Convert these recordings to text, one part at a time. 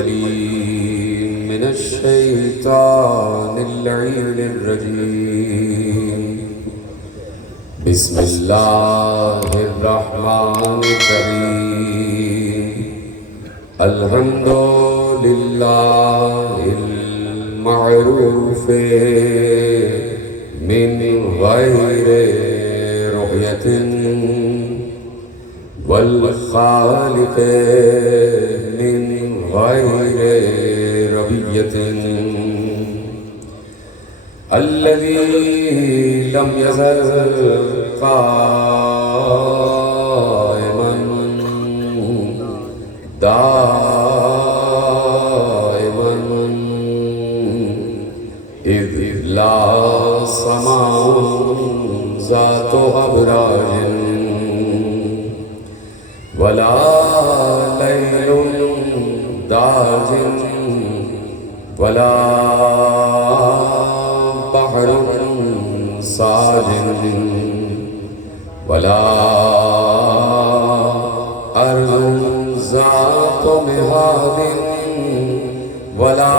العليم من الشيطان اللعين الرجيم بسم الله الرحمن الرحيم الحمد لله المعروف من غير رؤية والخالق من غير ربية الذي لم يزل قائما دائما إذ لا سماء ذات أبراج ولا ليل داج ولا بحر ساجن ولا أرض ذات مهاد ولا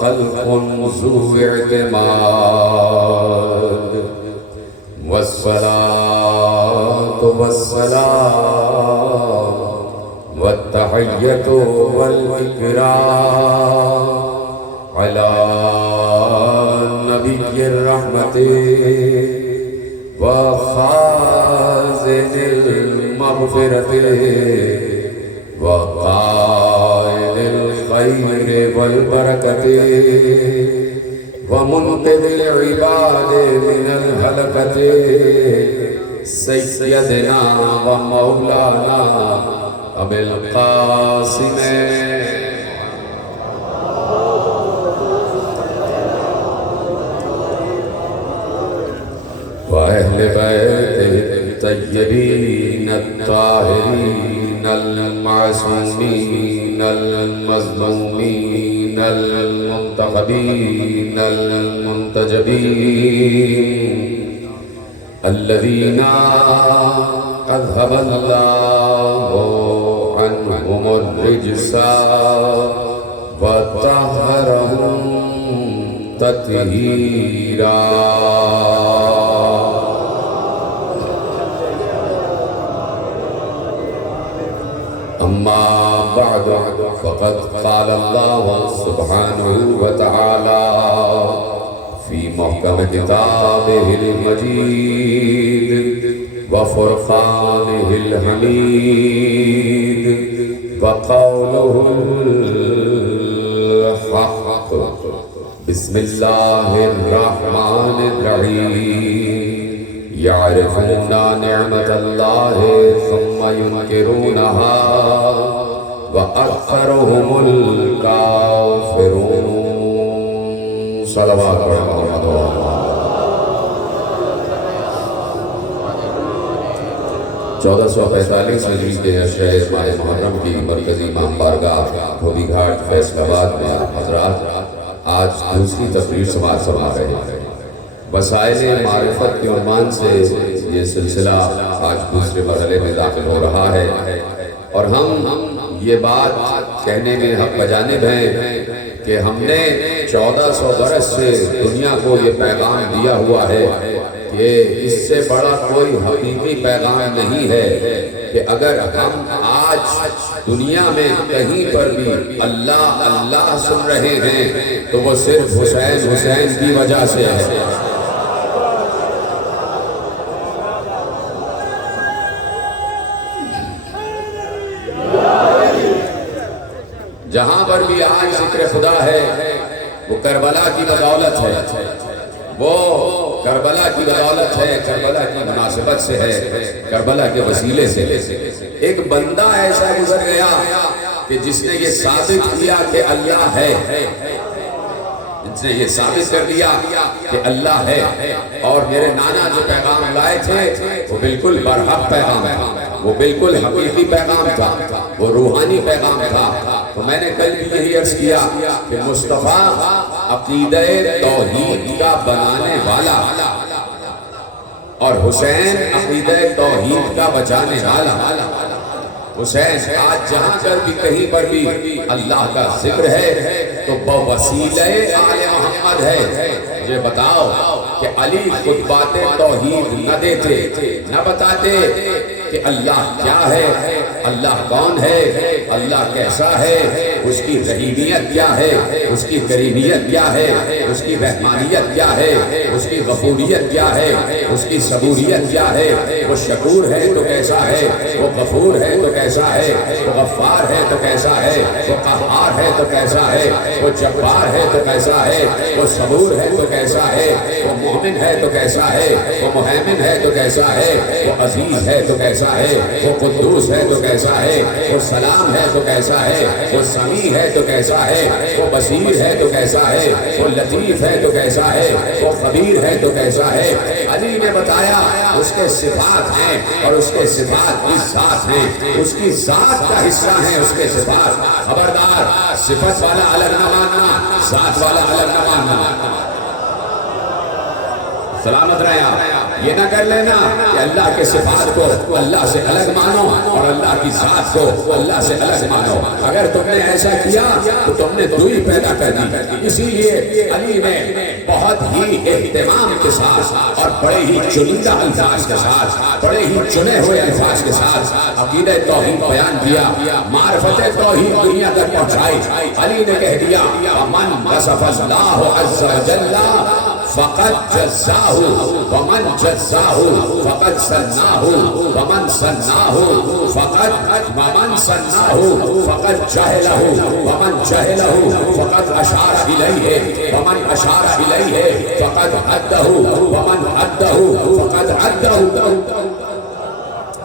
خلق ذو اعتماد والصلاة والسلام والتحية والإكرام على نبي الرحمة وخازن المغفرة وقائل الخير والبركة ومنقذ العباد من الهلكة سيدنا ومولانا أبي القاسم وأهل بيته الطيبين الطاهرين المعصومين المظلومين المنتخبين المنتجبين الذين أذهب الله عنهم الرجس وطهرهم تطهيرا أما بعد فقد قال الله سبحانه وتعالى في محكم كتابه المجيد وفرقانه الحميد وقوله الحق بسم الله الرحمن الرحيم يعرفون نعمة الله ثم ينكرونها وأكثرهم الكافرون صلوات محمد چودہ سو 45 ہجری کے شہر ماہ محرم کی مرکزی امام بارگاہ دھوبی گھاٹ فیصل آباد میں حضرات آج دوسری تقریر سماعت فرما رہے ہیں۔ وسائل معرفت کے عنوان سے یہ سلسلہ آج دوسرے مرحلے میں داخل ہو رہا ہے اور ہم یہ بات کہنے میں حق بجانب ہیں کہ ہم نے 1400 برس سے دنیا کو یہ پیغام دیا ہوا ہے کہ اس سے بڑا کوئی حقیقی پیغام نہیں ہے کہ اگر ہم آج دنیا میں کہیں پر بھی اللہ اللہ سن رہے ہیں تو وہ صرف حسین حسین کی وجہ سے ہے۔ جہاں پر بھی آج ذکر خدا ہے وہ کربلا کی بدولت ہے، وہ کربلا کی بدولت ہے، کربلا کی مناسبت سے ہے، کربلا کے وسیلے سے۔ ایک بندہ ایسا گزر گیا کہ جس نے یہ ثابت کیا کہ اللہ ہے، جس نے یہ ثابت کر دیا کہ اللہ ہے، اور میرے نانا جو پیغام لائے تھے وہ بالکل برحق پیغام تھا، وہ بالکل حقیقی پیغام تھا، وہ روحانی پیغام تھا۔ تو میں نے کل بھی یہی عرض کیا کہ مصطفیٰ عقیدہ توحید کا بنانے والا اور حسین عقیدہ توحید کا بچانے والا، حسین آج جہاں پر بھی کہیں پر بھی اللہ کا ذکر ہے تو بوسیلہ آل محمد ہے۔ مجھے بتاؤ کہ علی خود باتیں توحید نہ دیتے، نہ بتاتے کہ اللہ کیا ہے، اللہ کون ہے، اللہ کیسا ہے، اس کی رحیمیت کیا ہے، اس کی کریمیت کیا ہے، اس کی رحمانیت کیا ہے، اس کی غفوریت کیا ہے، اس کی صبوریت کیا ہے، وہ شکور ہے تو کیسا ہے، وہ غفور ہے تو کیسا ہے، وہ غفار ہے تو کیسا ہے، وہ قہار ہے تو کیسا ہے، وہ جبار ہے تو کیسا ہے، وہ صبور ہے تو کیسا ہے، وہ مومن ہے تو کیسا ہے، وہ مہیمن ہے تو کیسا ہے، وہ عزیز ہے تو کیسا ہے، وہ قدوس ہے تو کیسا ہے، وہ سلام ہے تو کیسا ہے، وہ سمیع ہے تو کیسا ہے، وہ بصیر ہے تو کیسا ہے، وہ لطیف ہے تو کیسا ہے، وہ خبیر ہے تو کیسا ہے۔ علی نے بتایا اس کے صفات ہیں اور اس کے صفات کی ذات ہیں، اس کی ذات کا حصہ ہیں اس کے صفات۔ خبردار صفت والا الگ نہ ماننا، ذات والا الگ نہ ماننا۔ سلامت رہے آپ، یہ نہ کر لینا کہ اللہ کے صفات کو اللہ سے الگ مانو اور اللہ کی ذات کو اللہ سے الگ مانو۔ اگر تم نے ایسا کیا تو تم نے دوئی پیدا کر دی۔ اسی لیے علی نے بہت ہی اہتمام کے ساتھ اور بڑے ہی چنیدہ الفاظ کے ساتھ، بڑے ہی چنے ہوئے الفاظ کے ساتھ عقیدہ توحید بیان کیا، معرفت توحید دنیا تک پہنچائی۔ علی نے کہہ دیا من وصف اللہ عز وجل فقد جزاہ ومن جزاہ فقد سناہ ومن سناہ ومن سناہ فقد جہلہ ومن جہلہ فقد اشار الیہ ومن اشار الیہ فقد عدہ ومن عدہ فقد عدہ۔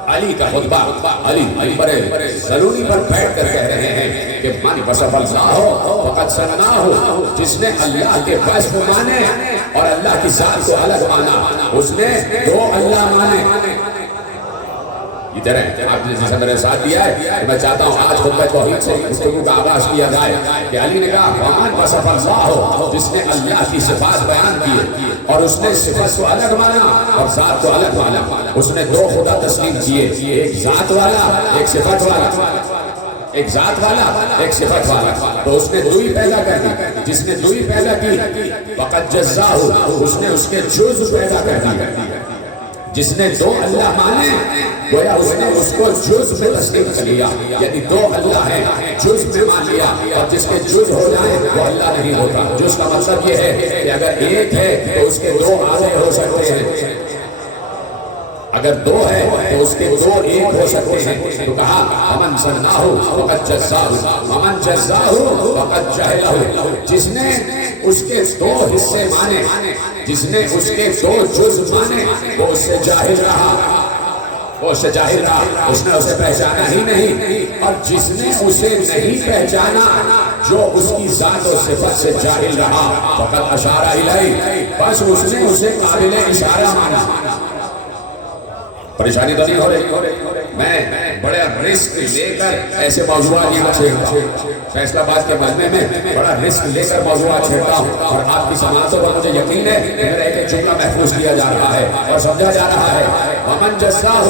علی کا خطبہ، علی بڑے ضروری پر بیٹھ کر کہہ رہے ہیں کہ من وصف اللہ فقد سناہ، جس نے اللہ کے وصف مانے اور اللہ کی ذات کو الگ مانا، اس نے دو اللہ مانے۔ ادھر ہے آپ نے جیسا میرے ساتھ دیا ہے، میں چاہتا ہوں آج خطبہ توحید سے گفتگو کا آغاز کیا جائے کہ علی نے کہا من وصف اللہ، جس نے اللہ کی صفات بیان کیے اور اس نے صفت کو الگ مانا اور ذات کو الگ مانا۔ اس نے دو خدا تسلیم کیے، ایک ذات والا ایک صفت والا، ایک ذات والا ایک صفت والا۔ تو اس نے دوئی پیدا کر دی، جس نے دوئی پیدا کی فقد جزاہ، اس نے اس کے جز پیدا کر دی۔ جس نے دو اللہ مانے گویا اس نے اس کو جز میں تسلیم کر لیا، یعنی دو اللہ ہیں جز میں مان لیا، اور جس کے جز ہو جائے وہ اللہ نہیں ہوتا۔ جز کا مطلب یہ ہے کہ اگر ایک ہے تو اس کے دو آدھے ہو سکتے ہیں، اگر دو ہے تو اس کے دو ایک ہو سکتے ہیں۔ تو کہا ومن سناہ فقد جزاہ ومن جزاہ فقد جہلہ، جس نے اس کے دو حصے مانے، جس نے اس کے دو جز مانے، وہ اس سے جاہل رہا، وہ اس سے جاہل رہا، اس نے اسے پہچانا ہی نہیں۔ اور جس نے اسے نہیں پہچانا، جو اس کی ذات و صفت سے جاہل رہا، فقط اشارہ الیہ، بس اس نے اسے قابل اشارہ مانا۔ پریشانی تو نہیں ہو رہی؟ میں بڑے رسک لے کر ایسے موضوعات یہاں چھیڑتا ہوں، فیصلہ آباد کے مجمع میں بڑا رسک لے کر موضوعات چھیڑتا ہوں، اور آپ کی سماعتوں پر مجھے یقین ہے کہ میرا ایک جملہ محفوظ کیا جا رہا ہے اور سمجھا جا رہا ہے۔ ومن جزاہ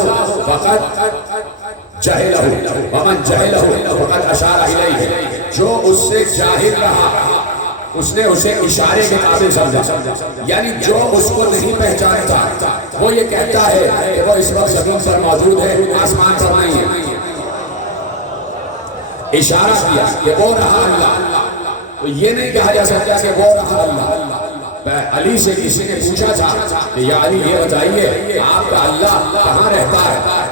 فقد جہلہ ومن جہلہ فقد اشار الیہ، جو اس سے جاہل رہا اس نے اسے اشارے کے قابل سمجھا، یعنی جو اس کو نہیں پہچانتا وہ یہ کہتا ہے کہ وہ اس وقت زمین پر موجود ہے، آسمان پر نہیں ہے۔ اشارہ کیا کہ وہ رہا اللہ، تو یہ نہیں کہا جا سکتا کہ وہ رہا اللہ۔ علی سے کسی نے پوچھا تھا کہ یا علی یہ بتائیے آپ کا اللہ کہاں رہتا ہے،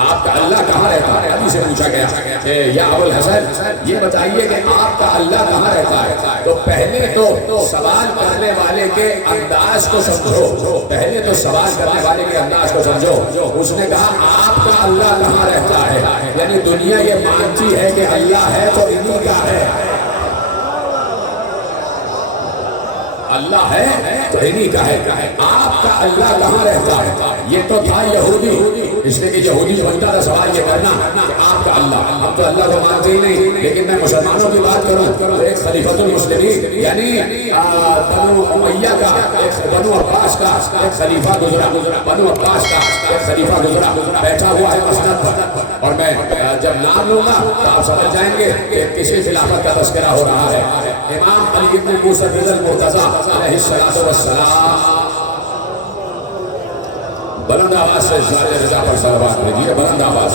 آپ کا اللہ کہاں رہتا ہے؟ علی سے پوچھا گیا کہ یا ابو الحسن یہ بتائیے کہ آپ کا اللہ کہاں رہتا ہے؟ تو پہلے تو سوال کرنے والے کے انداز کو سمجھو، پہلے تو سوال کرنے والے کے انداز کو سمجھو۔ اس نے کہا آپ کا اللہ کہاں رہتا ہے، یعنی دنیا یہ مانتی ہے کہ اللہ ہے تو انہی کا ہے، اللہ ہے تو انہی کا ہے۔ آپ کا اللہ کہاں رہتا ہے؟ یہ تو تھا یہودی، اس لیے کہ یہودی بنتا تھا سوال یہ کرنا کہ آپ کا اللہ، ہم تو اللہ کو مانتے ہی نہیں، لیکن میں مسلمانوں کی بات کروں تو ایک خلیفۃ المسلمین یعنی بنو امیہ کا، بنو عباس کا ایک خلیفہ گزرا، بنو عباس کا ایک خلیفہ گزرا، بیٹھا ہوا ہے مسند پر، اور میں جب نام لوں گا تو آپ سمجھ جائیں گے کہ کسی خلافت کا تذکرہ ہو رہا ہے۔ امام علی بن موسیٰ المرتضیٰ علیہ الصلوۃ والسلام، بلند آواز سے شاہ رضا پر صلوات بھیجیے، بلند آواز۔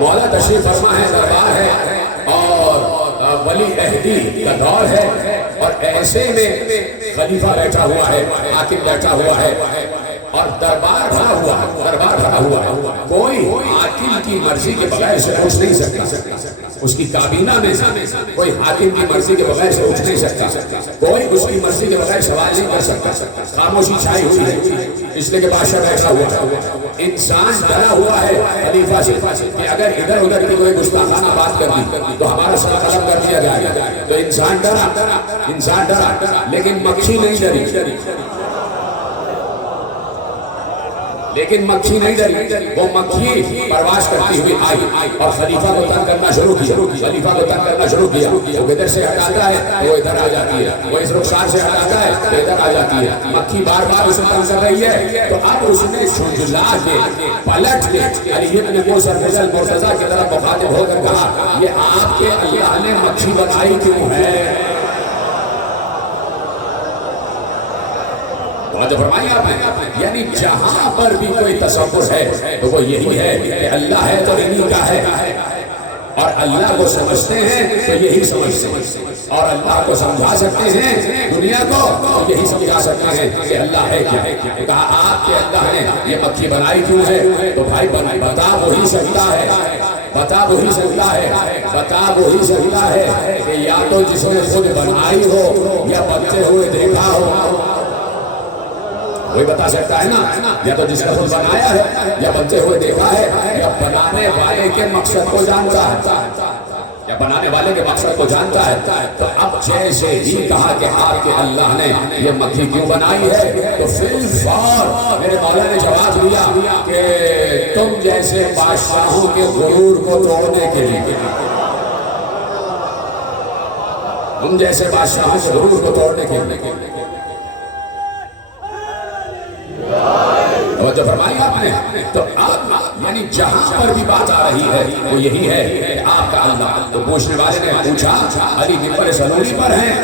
مولا تشریف فرما ہے، دربار ہے اور ولی عہدی کا دور ہے، اور ایسے میں خلیفہ بیٹھا ہوا ہے، حاکم بیٹھا ہوا ہے، اور دربار بھرا ہوا ہے، دربار بھرا ہوا ہے۔ کوئی حاکم کی مرضی کے بغیر سے اٹھ نہیں سکتا، اس کی کابینہ میں کوئی حاکم کی مرضی کے بغیر سے اٹھ نہیں سکتا، کوئی اس کی مرضی کے بغیر سوال نہیں کر سکتا، خاموشی چھائی ہوئی ہے، اس لیے کہ بادشاہ بیٹھا ہوا ہے۔ انسان ڈرا ہوا ہے خلیفہ سے کہ اگر ادھر ادھر کی کوئی گستاخانہ بات کر دی تو ہمارا سر قلم کر دیا جائے گا، تو انسان ڈرا، لیکن مکھی نہیں ڈری، لیکن مکھی نہیں ڈری، وہ مکھی پرواز کرتی ہوئی آئی اور خلیفہ کو تنگ کرنا شروع کیا، خلیفہ کو تنگ کرنا شروع کیا۔ وہ ادھر سے ہٹاتا ہے وہ ادھر آ جاتی ہے، وہ اس رخسار سے ہٹاتا ہے وہ ادھر آ جاتی ہے، مکھی بار بار اسے تنگ کر رہی ہے۔ تو اب اس نے جھنجھلا کے پلٹ کے علی بن موسیٰ المرتضیٰ کی طرف مخاطب ہو کر کہا، یہ آپ کے اللہ نے مکھی بنائی کیوں ہے؟ جو فرمایا آپ نے، یعنی جہاں پر بھی کوئی تصور ہے تو وہ یہی ہے کہ اللہ ہے تو انہی کا ہے، اور اللہ کو سمجھتے ہیں تو یہی سمجھتے ہیں، اور اللہ کو سمجھا سکتے ہیں دنیا کو تو یہی سمجھا سکتے ہیں کہ اللہ ہے کیا۔ کہا آپ کے اللہ نے یہ مکھی بنائی کیوں ہے؟ تو بھائی بتا وہی سکتا ہے، بتا وہی سکتا ہے، بتا وہی سکتا ہے کہ یا تو جس نے خود بنائی ہو یا بنتے ہوئے دیکھا ہو، وہی بتا سکتا ہے نا، یا تو جس نے خود بنایا ہے یا بنتے ہوئے دیکھا ہے، یا بنانے والے کے مقصد کو جانتا ہے، یا بنانے والے کے مقصد کو جانتا ہے۔ تو اب جیسے ہی کہا کہ آپ کے اللہ نے یہ مکھی کیوں بنائی ہے، تو فی الفور میرے مولا نے جواب دیا کہ تم جیسے بادشاہوں کے غرور کو توڑنے کے لیے، تم جیسے بادشاہوں کے غرور کو توڑنے کے لیے۔ جو فرمایا آپ نے، تو آپ یعنی جہاں پر بھی بات آ رہی ہے وہ یہی ہے کہ آپ کا اللہ۔ تو پوچھنے والے نے پوچھا، علی ممبر سلوری پر ہیں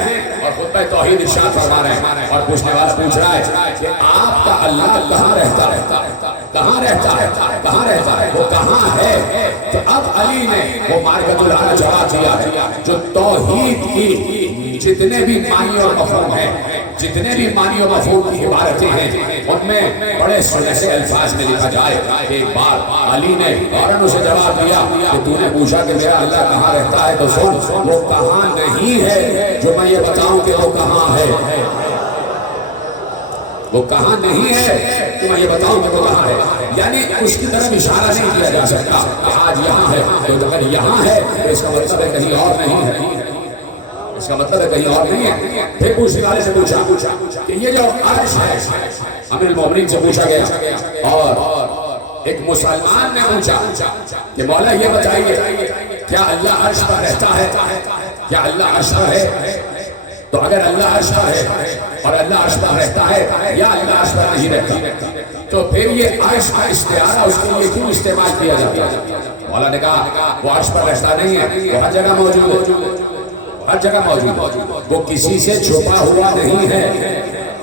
اور خطبہ توحید ارشاد فرما رہے ہیں، اور پوچھنے والا پوچھ رہا ہے کہ آپ کا اللہ کہاں رہتا ہے، کہاں رہتا ہے، کہاں رہتا ہے، وہ کہاں ہے؟ تو اب علی نے وہ معرکۃ العلیٰ جواب دیا جو توحید کی جتنے بھی معنی اور مفہوم ہیں، جتنے بھی معنی و مفہوم کی عبارتیں ہیں، ان میں بڑے سلسلے الفاظ میں لکھا جائے۔ ایک بار علی نے فوراً اسے جواب دیا کہ تو نے پوچھا کہ میرا اللہ کہاں رہتا ہے، تو سن، وہ کہاں نہیں ہے جو میں یہ بتاؤں کہ وہ کہاں ہے، وہ کہاں نہیں ہے کہ میں یہ بتاؤں کہ وہ کہاں ہے۔ یعنی اس کی طرف اشارہ نہیں کیا جا سکتا کہ آج یہاں ہے، تو اگر یہاں ہے تو اس کا مطلب ہے کہیں اور نہیں ہے، اس کا مطلب ہے کہیں اور نہیں ہے۔ پھر پوچھنے والے سے پوچھا کہ یہ جو عرش ہے، امیر المومنین سے پوچھا گیا، اور ایک مسلمان نے پوچھا کہ مولا یہ بتائیے کیا اللہ عرش پر رہتا ہے، کیا اللہ عرش پر ہے؟ تو اگر اللہ عرش پر ہے اور اللہ عرش پر رہتا ہے یا اللہ عرش پر نہیں رہتا، تو پھر یہ عرش کا استعارہ اس کے لیے کیوں استعمال کیا جاتا ہے؟ مولا نے کہا وہ عرش پر رہتا نہیں ہے، وہ ہر جگہ موجود ہے، ہر جگہ موجود ہے، وہ کسی سے چھپا ہوا نہیں ہے،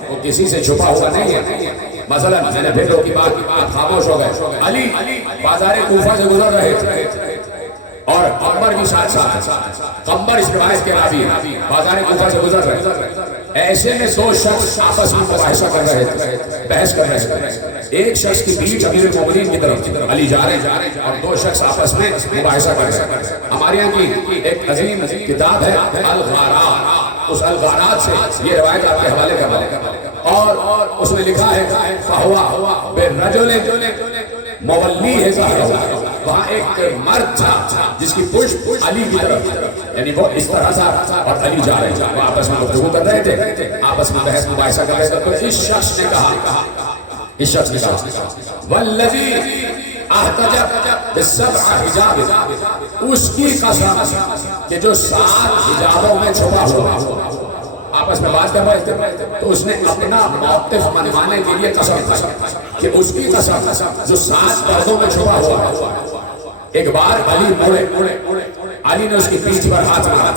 وہ کسی سے چھپا ہوا نہیں ہے۔ مثلا میں نے بھیڑوں کی بات خاموش ہو گئے، علی بازار کوفہ سے گزر رہے تھے اور قمر بھی ساتھ ساتھ، قمر اس روایت کے راوی ہیں، بازار کوفہ سے گزر رہے، ایسے میں دو شخص آپس میں مباحثہ کر رہے تھے، بحث کر رہے تھے۔ ایک شخص کی پیٹھ امیر المومنین کی طرف علی جا رہے ہیں اور دو شخص آپس میں مباحثہ کر رہے ہیں۔ ہمارے یہاں کی ایک عظیم کتاب ہے الغارات، اس الغارات سے یہ روایت آپ کے حوالے کر رہا ہے، اور اس میں لکھا ہے فہوا بالرجل مولی ہے، وہاں ایک مرد تھا جس کی پشت علی کی طرف یعنی وہ اس طرح سے اور علی جا رہے تھے، وہ آپس میں گفتگو کر رہے تھے، آپس میں بحث مباحثہ کر رہے تھے، تو اس شخص نے کہا والذی احتجب بالسبع حجاب، اس کی قسم کہ جو 7 حجابوں میں چھپا ہوا، آپس میں بات کر رہے تھے تو اس نے اپنا موقف منوانے کے لیے قسم کہ اس کی قسم جو 7 پردوں میں چھپا ہوا۔ ایک بار علی مڑے، علی نے اس کی پیٹھ پر ہاتھ مارا،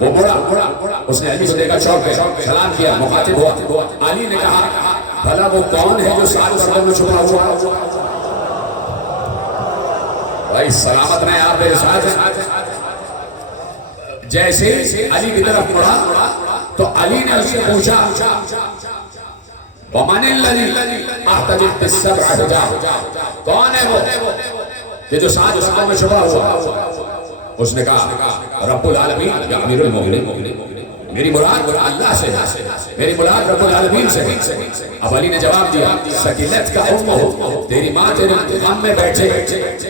وہ مڑا، اس نے علی کو دیکھا، چوک پہ سلام کیا، مخاطب ہوا، علی نے کہا بھلا وہ کون ہے جو 7 پردوں میں چھپا ہوا؟ بھائی سلامت رہے آپ میرے ساتھ ہیں۔ جیسے علی کی طرف مڑا تو علی نے اس سے پوچھا وَمَنِ الَّذِي احتجب بالسبع حجاب، کون ہے وہ کہ جو 7 پردوں میں چھپا ہوا؟ اس نے کہا رب العالمین یا امیر المومنین، میری مراد اللہ سے، میری مراد رب العالمین سے۔ اب علی نے جواب دیا سکینت کا امہ، تیری ماں تیرے غم میں بیٹھے،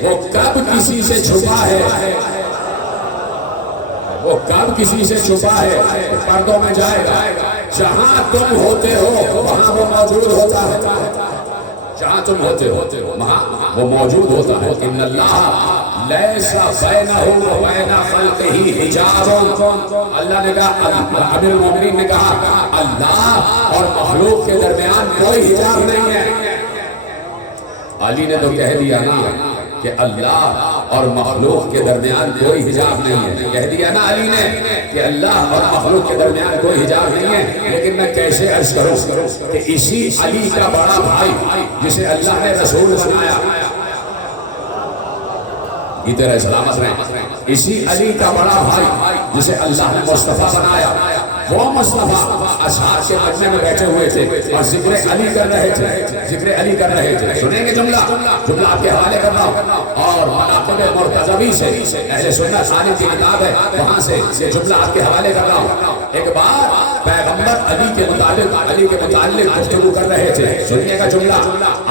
وہ کب کسی سے چھپا ہے، وہ کب کسی سے چھپا ہے، پردوں میں جائے گا، جہاں تم ہوتے ہو وہاں وہ موجود ہوتا ہے، جہاں تم ہوتے ہو وہاں وہ موجود ہوتا ہے۔ ان اللہ لیس بینہ و بین خلقہ حجاب، اللہ نے کہا، امیر المومنین نے کہا اللہ اور مخلوق کے درمیان کوئی حجاب نہیں ہے۔ علی نے تو کہہ دیا نا کہ اللہ اور مخلوق کے درمیان کوئی حجاب نہیں ہے، کہہ دیا نا علی نے کہ اللہ اور مخلوق کے درمیان کوئی حجاب نہیں ہے، لیکن میں کیسے عرض کروں کہ اسی علی کا بڑا بھائی جسے اللہ نے رسول بنایا، ادھر سلامت رہیں، اسی علی کا بڑا بھائی جسے اللہ نے مصطفیٰ بنایا، وہ مصطفیٰ اصحاب کے مجمع میں بیٹھے ہوئے تھے اور ذکر علی کر رہے تھے، ذکر علی کر رہے تھے۔ سنیں گے جملہ آپ کے حوالے کر رہا ہوں، اور مناقب مرتضوی سے اہل سنت سالم کی کتاب ہے، وہاں سے یہ جملہ آپ کے حوالے کر رہا ہوں۔ ایک بار پیغمبر علی کے متعلق گفتگو کر رہے تھے، سنیے گا جملہ،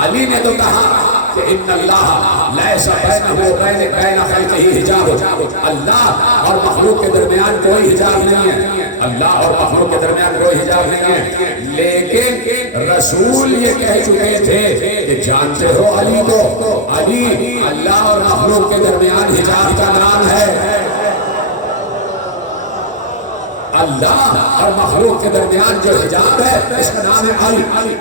علی نے تو کہا کہ ان اللہ لیس بینہ و بین خلقہ حجاب، اللہ اور مخلوق کے درمیان کوئی حجاب نہیں ہے، اللہ اور مخلوق کے درمیان کوئی حجاب نہیں ہے، لیکن رسول یہ کہہ چکے تھے کہ جانتے ہو علی کو، علی اللہ اور مخلوق کے درمیان حجاب کا نام ہے، اللہ اور مخلوق کے درمیان جو حجاب ہے اس کا نام ہے علی۔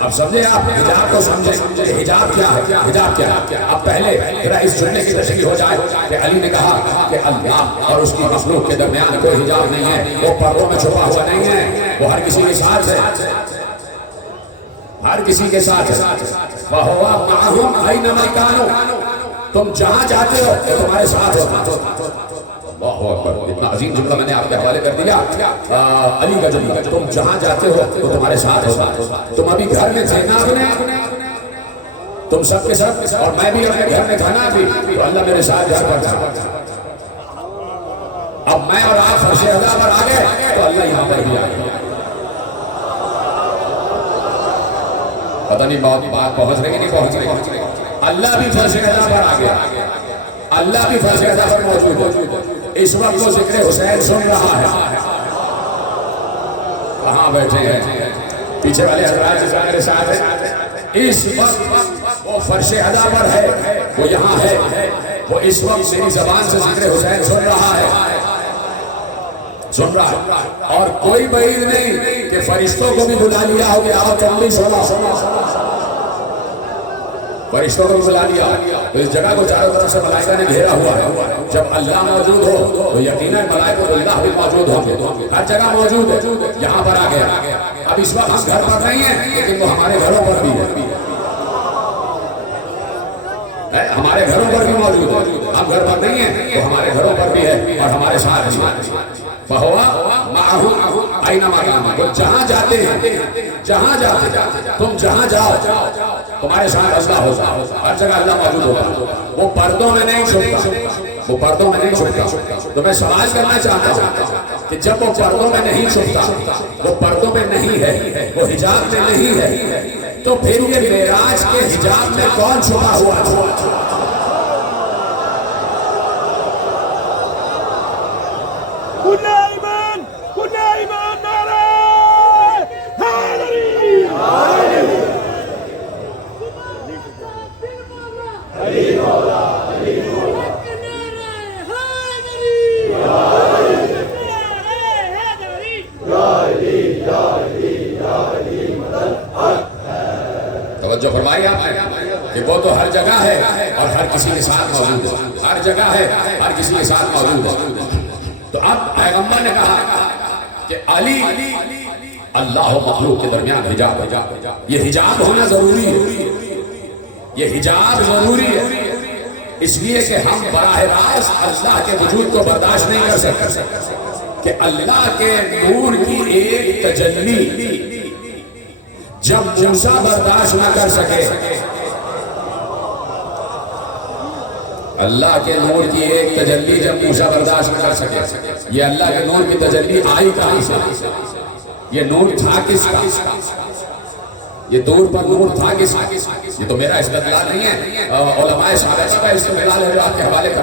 اب سمجھے آپ حجاب کو سمجھے، حجاب کیا ہے، حجاب کیا ہے؟ اب پہلے ذرا اس جملے کی تشریح ہو جائے کہ علی نے کہا کہ اللہ اور اس کی مخلوق کے درمیان کوئی حجاب نہیں ہے، وہ پردوں میں چھپا ہوا نہیں ہے، وہ ہر کسی کے ساتھ ہے، ہر کسی کے ساتھ ہے، وَهُوَ مَعَهُمْ أَيْنَمَا كَانُوا، تم جہاں جاتے ہو وہ تمہارے ساتھ ہوتا۔ اللہ اکبر، اتنا عظیم جملہ میں نے آپ کے حوالے کر دیا، علی کا جملہ، تم جہاں جاتے ہو تو تمہارے ساتھ ہوتا۔ تم ابھی گھر میں تھے نا اپنے، تم سب کے ساتھ، اور میں بھی اپنے گھر میں تھا نا ابھی، تو اللہ میرے ساتھ گھر پر تھا۔ اب میں اور آپ فرش اعلیٰ پر آ گئے تو اللہ یہاں پر بھی آ گیا۔ پتہ نہیں بات پہنچ رہی کہ نہیں پہنچ رہی، اللہ بھی فرش اعلیٰ پر آ گیا، اللہ بھی فرش اعلیٰ پر موجود ہے۔ اس وقت وہ ذکر حسین سن رہا ہے، کہاں بیٹھے ہیں پیچھے والے حضرات جس میرے ساتھ ہیں، اس وقت وہ فرش اعلیٰ پر ہے، وہ یہاں ہے، وہ اس وقت میری زبان سے ذکر حسین سن رہا ہے، سن رہا ہے، اور کوئی بعید نہیں کہ فرشتوں کو بھی بلا لیا ہو کہ آؤ تم بھی سنا، فرشتوں کو بلا لیا، تو اس جگہ کو چاروں طرف سے ملائکہ نے گھیرا ہوا ہے۔ جب اللہ موجود ہو تو یقیناً ملائکہ اللہ بھی موجود ہوں گے، ہر جگہ موجود ہے، یہاں پر آ گیا۔ اب اس وقت ہم گھر پر نہیں ہیں لیکن وہ ہمارے گھروں پر بھی ہے، ہمارے گھروں پر بھی موجود ہے، ہم گھر پر نہیں ہیں تو ہمارے گھروں پر بھی ہے اور ہمارے ساتھ بھی ہے۔ فَهُوَ مَعَهُمْ أَيْنَمَا كَانُوا، وہ جہاں جاتے ہیں، جہاں جاتے، تم جہاں جاؤ تمہارے ساتھ اللہ ہوتا، ہر جگہ اللہ موجود ہوتا، وہ پردوں میں نہیں چھپتا، وہ پردوں میں نہیں چھپتا۔ تو میں سوال کرنا چاہتا ہوں کہ جب وہ پردوں میں نہیں چھپتا، وہ پردوں میں نہیں ہے، وہ حجاب میں نہیں ہے، تو پھر یہ معراج کے حجاب میں کون چھپا ہوا تھا؟ توجہ فرمائیے آپ کہ وہ تو ہر جگہ ہے اور ہر کسی کے ساتھ موجود ہے، ہر جگہ ہے ہر کسی کے ساتھ موجود ہے۔ تو اب پیغمبر نے کہا کہ علی اللہ و مخلوق کے درمیان حجاب ہے، یہ حجاب ہونا ضروری ہے، یہ حجاب ضروری ہے، اس لیے کہ ہم براہ راست اللہ کے وجود کو برداشت نہیں کر سکتے کہ اللہ کے نور کی ایک تجلی جب موسیٰ برداشت نہ کر سکے، اللہ کے نور کی ایک تجلی جب موسیٰ برداشت نہ کر سکے، یہ اللہ کے نور کی تجلی آئی کہاں سے؟ یہ نور تھا کس کا؟ یہ دور پر نور تھا کس کا؟ یہ تو میرا استدلال نہیں ہے، علماء صحابہ کا استدلال ہے جو آپ کے حوالے کا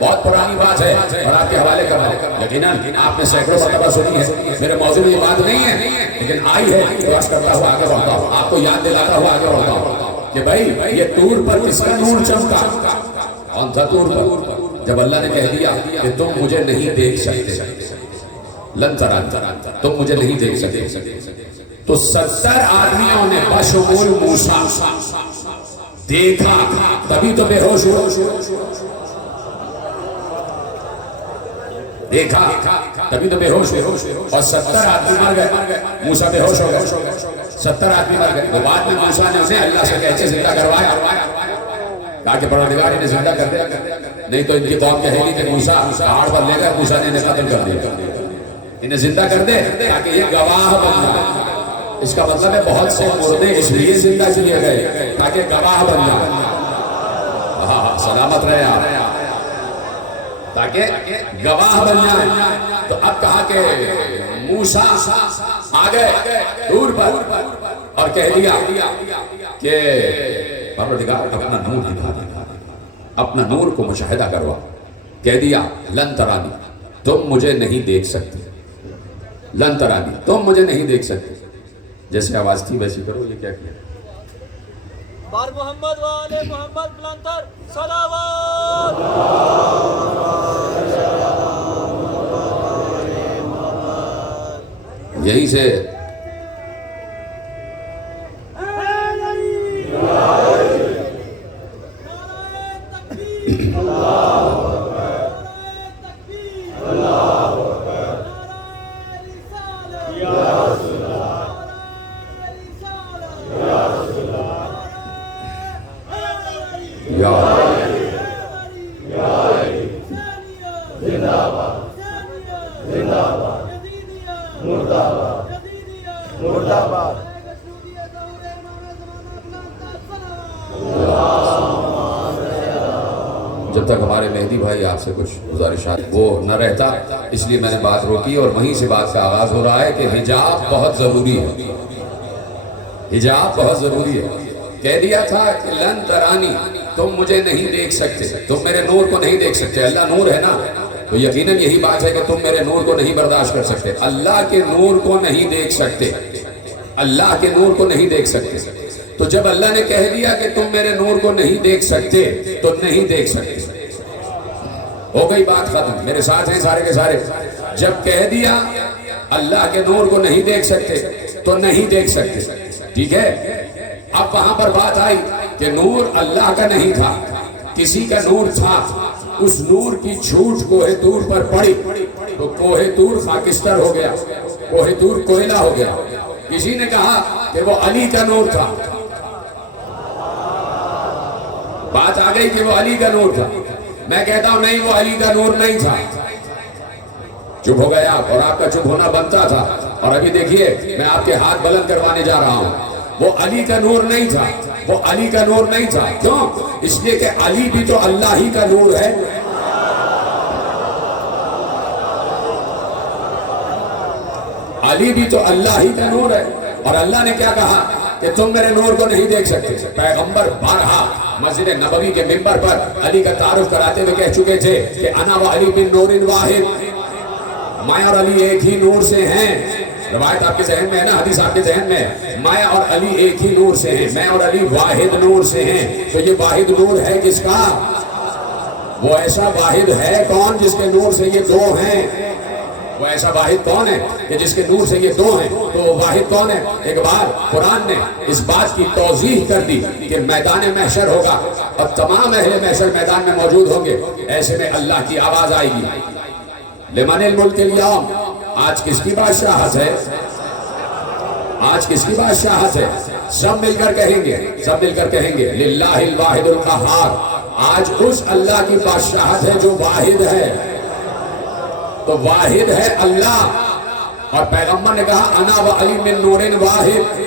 بہت پرانی بات ہے اور آپ کے حوالے کا یقیناً آپ نے سینکڑوں مرتبہ سنی ہے، میرے موضوع میں یہ بات نہیں ہے لیکن آئی ہے تو عرض کرتا ہوا آگے بڑھتا ہوں، آپ کو یاد دلاتا ہوا آگے بڑھتا ہوں کہ بھائی یہ دور پر کس کا نور چمکا؟ کون تھا دور پر؟ جب اللہ نے کہہ دیا کہ تم مجھے نہیں دیکھ سکتے، لن ترانی، تم مجھے نہیں دیکھ سکتے، تو 70 آدمیوں نے بشمول موسیٰ دیکھا، تبھی تو بے ہوش ہوا، دیکھا تبھی تو بے ہوش ہوئے اور 70 آدمی مر گئے، موسیٰ بے ہوش ہو گئے، 70 آدمی مر گئے۔ وہ بعد میں موسیٰ نے انہیں اللہ سے کہتے زندہ کروایا، کہا کہ پروردگار انہیں زندہ کر دیا، نہیں تو ان کی قوم کہے گی کہ موسیٰ پہاڑ پر لے گئے، موسیٰ نے انہیں قتل کر دیا، انہیں زندہ کر دے تاکہ یہ گواہ بن جائے۔ اس کا مطلب ہے بہت سے مردے اس لیے زندہ کیے گئے تاکہ گواہ بن جائے، سلامت رہے آپ، تاکہ گواہ بن جائے۔ تو اب کہا کہ موسیٰ آ گئے دور پر اور کہہ دیا کہ پروردگار اپنا نور دکھا دے، اپنا نور کو مشاہدہ کروا، کہہ دیا لن ترانی، تم مجھے نہیں دیکھ سکتے، لن ترانی، تم مجھے نہیں دیکھ سکتے۔ جیسے آواز تھی ویسی کرو، یہ کیا کیا؟ بار محمد والے محمد بلندر صلوات۔ یہیں سے جب تک ہمارے مہدی بھائی آپ سے کچھ گزارشات وہ نہ رہتا، اس لیے میں نے بات روکی اور وہیں سے بات کا آغاز ہو رہا ہے کہ حجاب بہت ضروری ہے، حجاب بہت ضروری ہے۔ کہہ دیا تھا کہ لن ترانی، تم مجھے نہیں دیکھ سکتے، تم میرے نور کو نہیں دیکھ سکتے، اللہ نور ہے نا، تو یقیناً یہی بات ہے کہ تم میرے نور کو نہیں برداشت کر سکتے، اللہ کے نور کو نہیں دیکھ سکتے، اللہ کے نور کو نہیں دیکھ سکتے۔ تو جب اللہ نے کہہ دیا کہ تم میرے نور کو نہیں دیکھ سکتے تو نہیں دیکھ سکتے، ہو گئی بات ختم، میرے ساتھ ہیں سارے کے سارے۔ جب کہہ دیا اللہ کے نور کو نہیں دیکھ سکتے تو نہیں دیکھ سکتے، ٹھیک ہے؟ اب وہاں پر بات آئی کہ نور اللہ کا نہیں تھا، کسی کا نور تھا، اس نور کی جھوٹ کوہ طور پر پڑی تو کوہ طور خاکستر ہو گیا، کوہ طور کوئلہ ہو گیا۔ کسی نے کہا کہ وہ علی کا نور تھا، بات آ گئی کہ وہ علی کا نور تھا، میں کہتا ہوں نہیں، وہ علی کا نور نہیں تھا، چپ ہو گیا اور آپ کا چپ ہونا بنتا تھا۔ اور ابھی دیکھیے میں آپ کے ہاتھ بلند کروانے جا رہا ہوں، وہ علی کا نور نہیں تھا، وہ علی کا نور نہیں تھا، کیوں؟ اس لیے کہ علی بھی تو اللہ ہی کا نور ہے، علی بھی تو اللہ ہی کا نور ہے۔ اور اللہ نے کیا کہا کہ تم میرے نور کو نہیں دیکھ سکتے۔ پیغمبر بارہا مسجد نبوی کے منبر پر علی کا تعارف کراتے ہوئے کہہ چکے تھے کہ انا و علی من نور واحد، میں اور علی ایک ہی نور سے ہیں۔ روایت آپ کے ذہن میں ہے نا، حدیث آپ کے ذہن میں ہے، میں اور علی ایک ہی نور سے ہیں، میں اور علی واحد نور سے ہیں۔ تو یہ واحد نور ہے کس کا؟ وہ ایسا واحد ہے کون جس کے نور سے یہ دو ہیں؟ وہ ایسا واحد کون ہے کہ جس کے نور سے یہ دو ہیں؟ تو وہ واحد کون ہے؟ ایک بار قرآن نے اس بات کی توضیح کر دی کہ میدان محشر ہوگا اور تمام اہل محشر میدان میں موجود ہوں گے، ایسے میں اللہ کی آواز آئے گی، لمن الملک اليوم، آج کس کی بادشاہت ہے؟ آج کس کی بادشاہت ہے؟ سب مل کر کہیں گے، سب مل کر کہیں گے للہ الواحد القہار، آج اس اللہ کی بادشاہت ہے جو واحد ہے۔ تو واحد ہے اللہ، اور پیغمبر نے کہا انا و علی من نور واحد،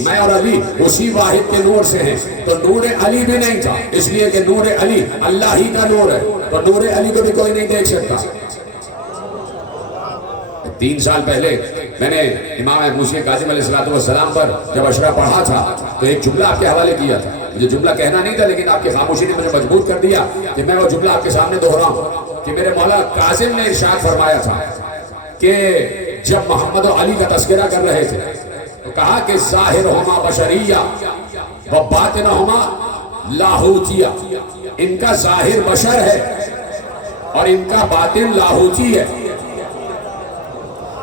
میں اور علی اسی واحد کے نور سے ہیں۔ تو نور علی بھی نہیں تھا، اس لیے کہ نور علی اللہ ہی کا نور ہے، تو نور علی کو بھی کوئی نہیں دیکھ سکتا۔ 3 سال پہلے میں نے امام موسیٰ کاظم علیہ السلام پر جب اشرا پڑھا تھا تو ایک جملہ آپ کے حوالے کیا تھا، مجھے جملہ کہنا نہیں تھا لیکن آپ کی خاموشی نے مجھے مجبور کر دیا کہ میں وہ جملہ آپ کے سامنے دہراؤں، کہ میرے مولا کاظم نے ارشاد فرمایا تھا کہ جب محمد و علی کا تذکرہ کر رہے تھے تو کہا کہ ظاہرہما بشریہ و باطنہما لاہوتیہ، ان کا ظاہر بشر ہے اور ان کا باطن لاہوتی ہے۔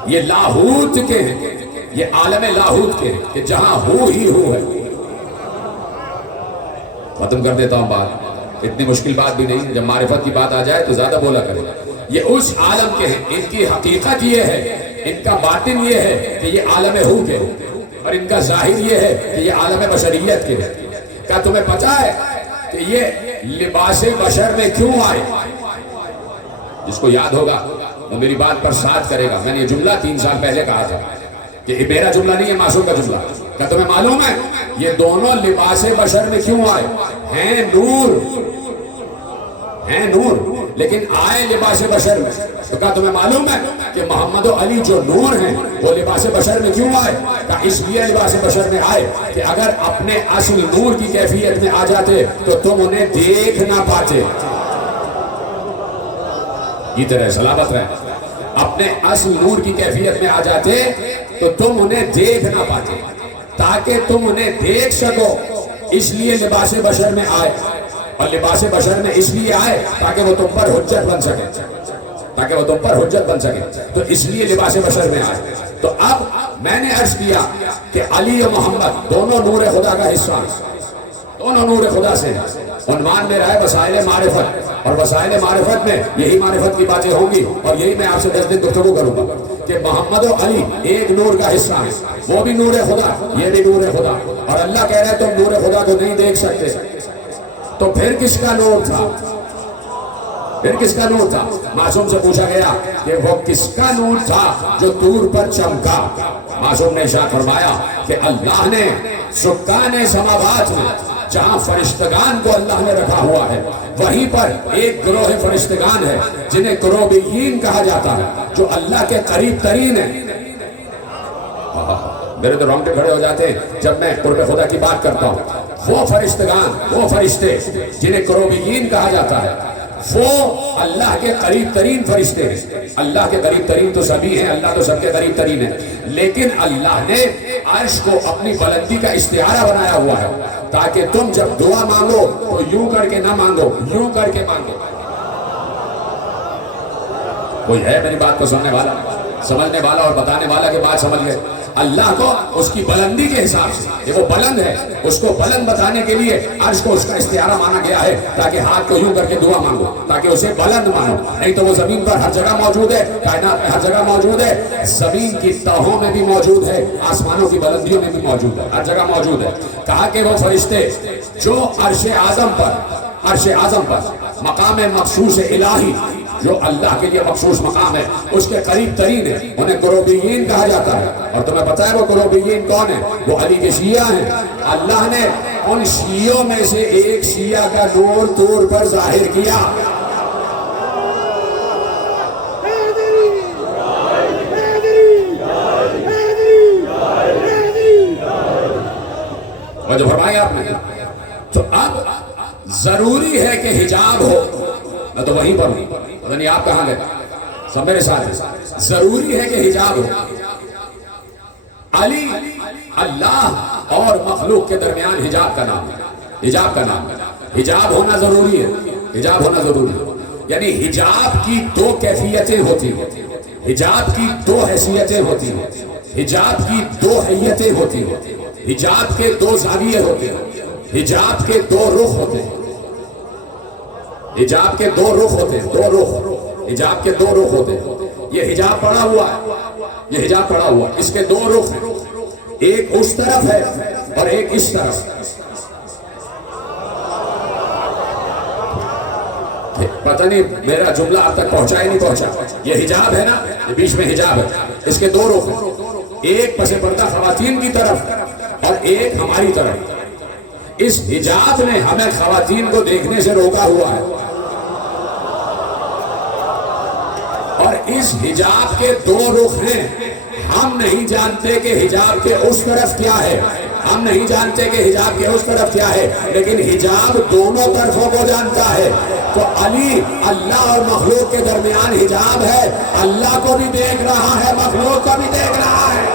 یہ لاہوت کے ہیں، یہ عالم لاہوت کے ہیں کہ جہاں ہو ہی ہو ہے۔ ختم کر دیتا ہوں بات، اتنی مشکل بات بھی نہیں، جب معرفت کی بات آ جائے تو زیادہ بولا کرے۔ یہ اس عالم کے ہیں، ان کی حقیقت یہ ہے، ان کا باطن یہ ہے کہ یہ عالم ہو کے ہیں، اور ان کا ظاہر یہ ہے کہ یہ عالم بشریت کے ہیں۔ کیا تمہیں پتا ہے کہ یہ لباس بشر میں کیوں آئے؟ جس کو یاد ہوگا وہ میری بات پر ساتھ کرے گا۔ میں نے یہ جملہ 3 سال پہلے کہا تھا کہ یہ میرا جملہ نہیں ہے، معصوم کا جملہ۔ کیا تمہیں معلوم ہے یہ دونوں لباس بشر میں کیوں آئے؟ ہیں نور، ہیں نور، لیکن آئے لباس بشر میں۔ تو کیا تمہیں معلوم ہے کہ محمد و علی جو نور ہیں وہ لباس بشر میں کیوں آئے؟ کہ اس لیے لباس بشر میں آئے کہ اگر اپنے اصل نور کی کیفیت میں آ جاتے تو تم انہیں دیکھ نہ پاتے۔ یہ طرح سلامت رہے، اپنے اصل نور کی کیفیت میں آ جاتے تو تم انہیں دیکھ نہ پاتے، تاکہ تم انہیں دیکھ سکو، اس لیے لباس بشر میں آئے۔ اور لباس بشر میں اس لیے آئے تاکہ وہ تم پر حجت بن سکے، تاکہ وہ تم پر حجت بن سکے، تو اس لیے لباس بشر میں آئے۔ تو اب میں نے عرض کیا کہ علی و محمد دونوں نور خدا کا حصہ ہیں، دونوں نور خدا سے ہیں۔ عنوان میرا ہے وسائل معرفت، اور وسائل معرفت میں یہی معرفت کی باتیں ہوں گی، اور یہی میں آپ سے 10 دن گفتگو کروں گا کہ محمد و علی ایک نور کا حصہ ہیں، وہ بھی نور خدا، یہ بھی نور خدا، اور اللہ کہہ رہے تم نور خدا کو نہیں دیکھ سکتے۔ تو پھر کس کا نور تھا؟ پھر کس کا نور تھا؟ معصوم سے پوچھا گیا کہ وہ کس کا نور تھا جو طور پر چمکا؟ معصوم نے ارشاد فرمایا کہ اللہ نے سکان سماوات میں جہاں فرشتگان کو اللہ نے رکھا ہوا ہے، وہیں پر ایک گروہ فرشتگان ہے جنہیں کروبیین کہا جاتا ہے، جو اللہ کے قریب ترین ہیں۔ میرے تو رونگٹے کھڑے ہو جاتے ہیں جب میں قرب خدا کی بات کرتا ہوں۔ وہ فرشتگان، وہ فرشتے جنہیں کروبیین کہا جاتا ہے، وہ اللہ کے قریب ترین فرشتے ہیں۔ اللہ کے قریب ترین تو سبھی ہیں، اللہ تو سب کے قریب ترین ہے، لیکن اللہ نے عرش کو اپنی بلندی کا استعارہ بنایا ہوا ہے تاکہ تم جب دعا مانگو تو یوں کر کے نہ مانگو، یوں کر کے مانگو۔ کوئی ہے میری بات کو سننے والا، سمجھنے والا اور بتانے والا کہ بات سمجھ گئے؟ اللہ کو اس کی بلندی کے حساب سے، یہ وہ بلند ہے، اس کو بلند بتانے کے لیے عرش کو اس کا استعارہ مانا گیا ہے تاکہ ہاتھ کو یوں کر کے دعا مانگو، تاکہ اسے بلند مانو۔ نہیں تو وہ زمین پر ہر جگہ موجود ہے، کائنات میں ہر جگہ موجود ہے، زمین کی تہوں میں بھی موجود ہے، آسمانوں کی بلندیوں میں بھی موجود ہے، ہر جگہ موجود ہے۔ کہا کہ وہ فرشتے جو عرش اعظم پر مقام مخصوص الہی، جو اللہ کے لیے مخصوص مقام ہے، اس کے قریب ترین ہے، انہیں کروبیین کہا جاتا ہے۔ اور تمہیں پتہ ہے وہ کروبیین کون ہیں؟ وہ علی کے شیعہ ہیں۔ اللہ نے ان شیعوں میں سے ایک شیعہ کا نور طور پر ظاہر کیا۔ وہ جو فرمایا آپ نے، تو اب ضروری ہے کہ حجاب ہو۔ میں تو وہیں پر ہوں، پتہ نہیں آپ کہاں گئے، سب میرے ساتھ ہیں۔ ضروری ہے کہ حجاب ہو۔ علی اللہ اور مخلوق کے درمیان حجاب کا نام ہے، حجاب کا نام ہے۔ حجاب ہونا ضروری ہے، حجاب ہونا ضروری ہے۔ یعنی حجاب کی دو کیفیتیں ہوتی ہیں، حجاب کی دو حیثیتیں ہوتی ہیں، حجاب کی دو حیتیں ہوتی ہیں، حجاب کے دو زاویے ہوتے ہیں، حجاب کے دو رخ ہوتے ہیں، حجاب کے دو رخ ہوتے ہیں، دو رخ، حجاب کے دو رخ ہوتے ہیں۔ یہ حجاب پڑا ہوا ہے، یہ حجاب پڑا ہوا ہے، اس کے دو رخ ہیں، ایک اس طرف ہے اور ایک اس طرف۔ پتہ نہیں میرا جملہ آپ تک پہنچا ہی نہیں پہنچا۔ یہ حجاب ہے نا، یہ بیچ میں حجاب ہے، اس کے دو رخ ہیں، ایک پس پردہ خواتین کی طرف اور ایک ہماری طرف۔ اس حجاب نے ہمیں خواتین کو دیکھنے سے روکا ہوا ہے، اور اس حجاب کے دو رخ ہیں۔ ہم نہیں جانتے کہ حجاب کے اس طرف کیا ہے، ہم نہیں جانتے کہ حجاب کے اس طرف کیا ہے، لیکن حجاب دونوں طرفوں کو جانتا ہے۔ تو علی اللہ اور مخلوق کے درمیان حجاب ہے، اللہ کو بھی دیکھ رہا ہے، مخلوق کو بھی دیکھ رہا ہے۔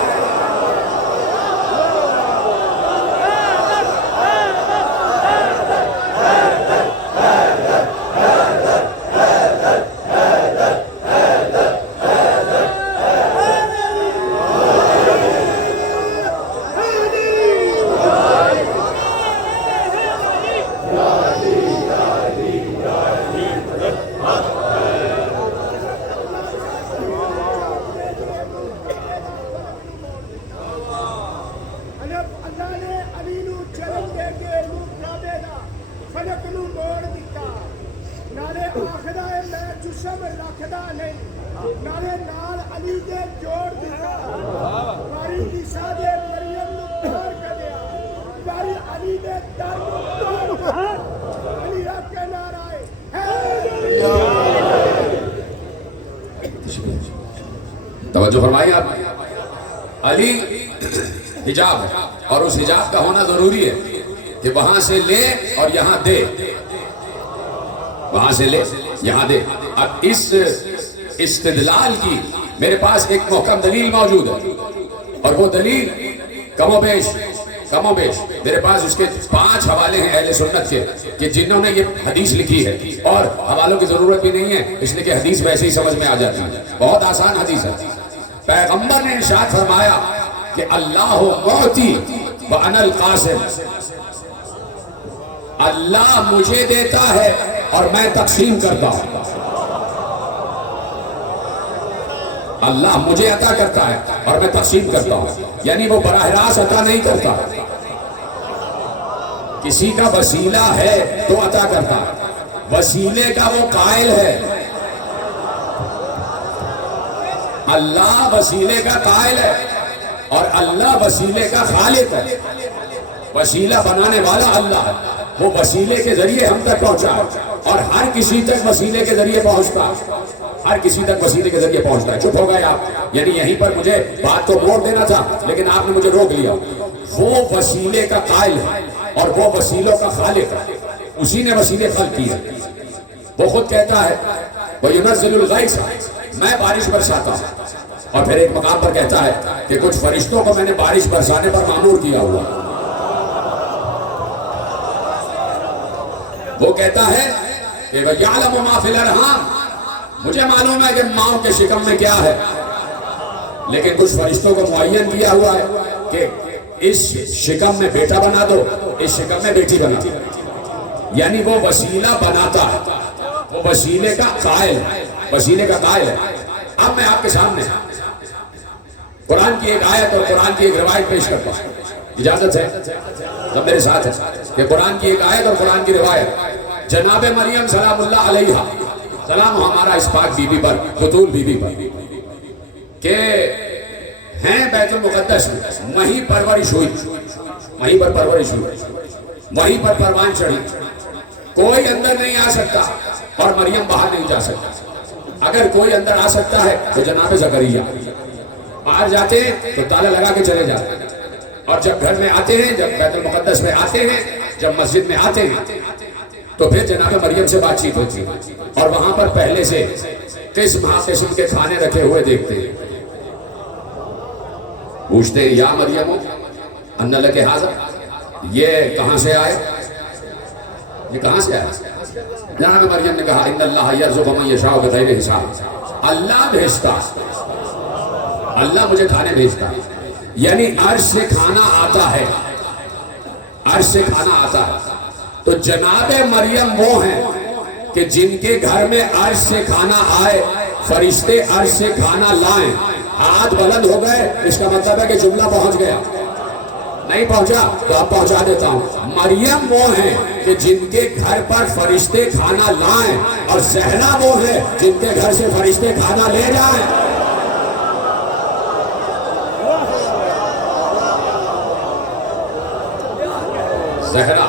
توجہ فرمائیے آپ، علی حجاب ہے، اور اس حجاب کا ہونا ضروری ہے کہ وہاں سے لے اور یہاں دے، وہاں سے لے یہاں دے۔ اب اس استدلال کی میرے پاس ایک محکم دلیل موجود ہے، اور وہ دلیل کم و بیش میرے پاس اس کے 5 حوالے ہیں اہل سنت کے، کہ جنہوں نے یہ حدیث لکھی ہے، اور حوالوں کی ضرورت بھی نہیں ہے، اس لیے کہ حدیث ویسے ہی سمجھ میں آ جاتی ہے، بہت آسان حدیث ہے۔ پیغمبر نے ارشاد فرمایا کہ اللہ معطی وانا القاسم، اللہ مجھے دیتا ہے اور میں تقسیم کرتا ہوں، اللہ مجھے عطا کرتا ہے اور میں تقسیم کرتا ہوں، یعنی وہ براہ راست عطا نہیں کرتا، کسی کا وسیلہ ہے تو عطا کرتا ہے، وسیلے کا وہ قائل ہے، اللہ وسیلے کا قائل ہے اور اللہ وسیلے کا خالق ہے۔ وسیلہ بنانے والا اللہ ہے، وہ وسیلے کے ذریعے ہم تک پہنچا ہے، اور ہر کسی تک وسیلے کے ذریعے پہنچتا ہے، ہر کسی تک وسیلے کے ذریعے پہنچتا ہے۔ چپ ہو گئے آپ، یعنی یہیں پر مجھے بات کو موڑ دینا تھا، لیکن آپ نے مجھے روک لیا۔ وہ وسیلے کا قائل ہے اور وہ وسیلوں کا خالق ہے، اسی نے وسیلے خلق کی ہے۔ وہ خود کہتا ہے وَيُنَزِّلُ الْغَيْثَ، میں بارش برساتا ہوں، اور پھر ایک مقام پر کہتا ہے کہ کچھ فرشتوں کو میں نے بارش برسانے پر مامور کیا ہوا۔ وہ کہتا ہے کہ وَيَعْلَمُ مَا فِي الْأَرْحَامِ، مجھے معلوم ہے کہ ماؤں کے شکم میں کیا ہے، لیکن کچھ فرشتوں کو معین کیا ہوا ہے کہ اس شکم میں بیٹا بنا دو، اس شکم میں بیٹی بنا دو، یعنی وہ وسیلہ بناتا ہے، وہ وسیلے کا قائل ہے، وسیلے کا قائل ہے۔ اب میں آپ کے سامنے قرآن کی ایک آیت اور قرآن کی ایک روایت پیش کرتا ہوں، اجازت ہے؟ سب میرے ساتھ ہے کہ قرآن کی ایک آیت اور قرآن کی روایت۔ جناب مریم سلام اللہ علیہا، سلام ہمارا اس پاک بی بی پر، بطول بی بی پر، کہ ہیں بیت المقدس میں، وہیں پرورش ہوئی، وہیں پر پرورش ہوئی، وہیں پر پروان چڑھی، کوئی اندر نہیں آ سکتا اور مریم باہر نہیں جا سکتا۔ اگر کوئی اندر آ سکتا ہے تو جناب زکریا، باہر جاتے ہیں تو تالا لگا کے چلے جاتے ہیں، اور جب گھر میں آتے ہیں، جب بیت المقدس میں آتے ہیں، جب مسجد میں آتے ہیں، تو پھر جناب مریم سے بات چیت ہوتی ہے، اور وہاں پر پہلے سے قسم کے کھانے رکھے ہوئے دیکھتے ہیں، پوچھتے ہیں یا مریم ان لک ھذا، یہ کہاں سے آئے، یہ کہاں سے آئے؟ جناب مریم نے کہا ان اللہ یرزق من یشاء بغیر حساب، اللہ بھیجتا، اللہ مجھے کھانے بھیجتا، یعنی عرش سے کھانا آتا ہے، عرش سے کھانا آتا ہے۔ تو جناب مریم وہ ہیں کہ جن کے گھر میں عرش سے کھانا آئے، فرشتے عرش سے کھانا لائیں، ہاتھ بلند ہو گئے، اس کا مطلب ہے کہ جملہ پہنچ گیا، نہیں پہنچا تو اب پہنچا دیتا ہوں۔ مریم وہ ہیں کہ جن کے گھر پر فرشتے کھانا لائیں، اور زہرا وہ ہیں جن کے گھر سے فرشتے کھانا لے جائیں۔ زہرا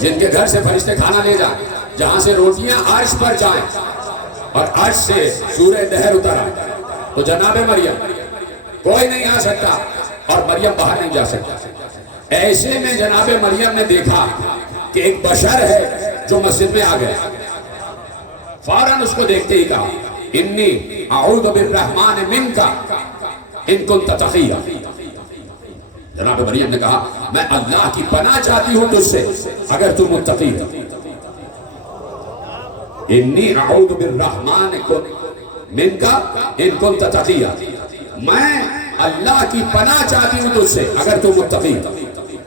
جن کے گھر سے فرشتے کھانا لے جائیں، جہاں سے روٹیاں عرش پر جائیں اور عرش سے سورہ دہر اتر آئے، تو جناب مریم کوئی نہیں آ سکتا اور مریم باہر نہیں جا سکتا۔ ایسے میں جناب مریم نے دیکھا کہ ایک بشر ہے جو مسجد میں آ گیا، فوراً اس کو دیکھتے ہی کہا انی اعوذ بالرحمن منک ان کنت تقیا۔ جناب مریم نے کہا میں اللہ کی پناہ چاہتی ہوں تجھ سے اگر تم متقی ہے۔ انی اعوذ بالرحمن منک ان کنت تقیا، میں اللہ کی پناہ چاہتی ہوں تجھ سے اگر تم متقی ہے۔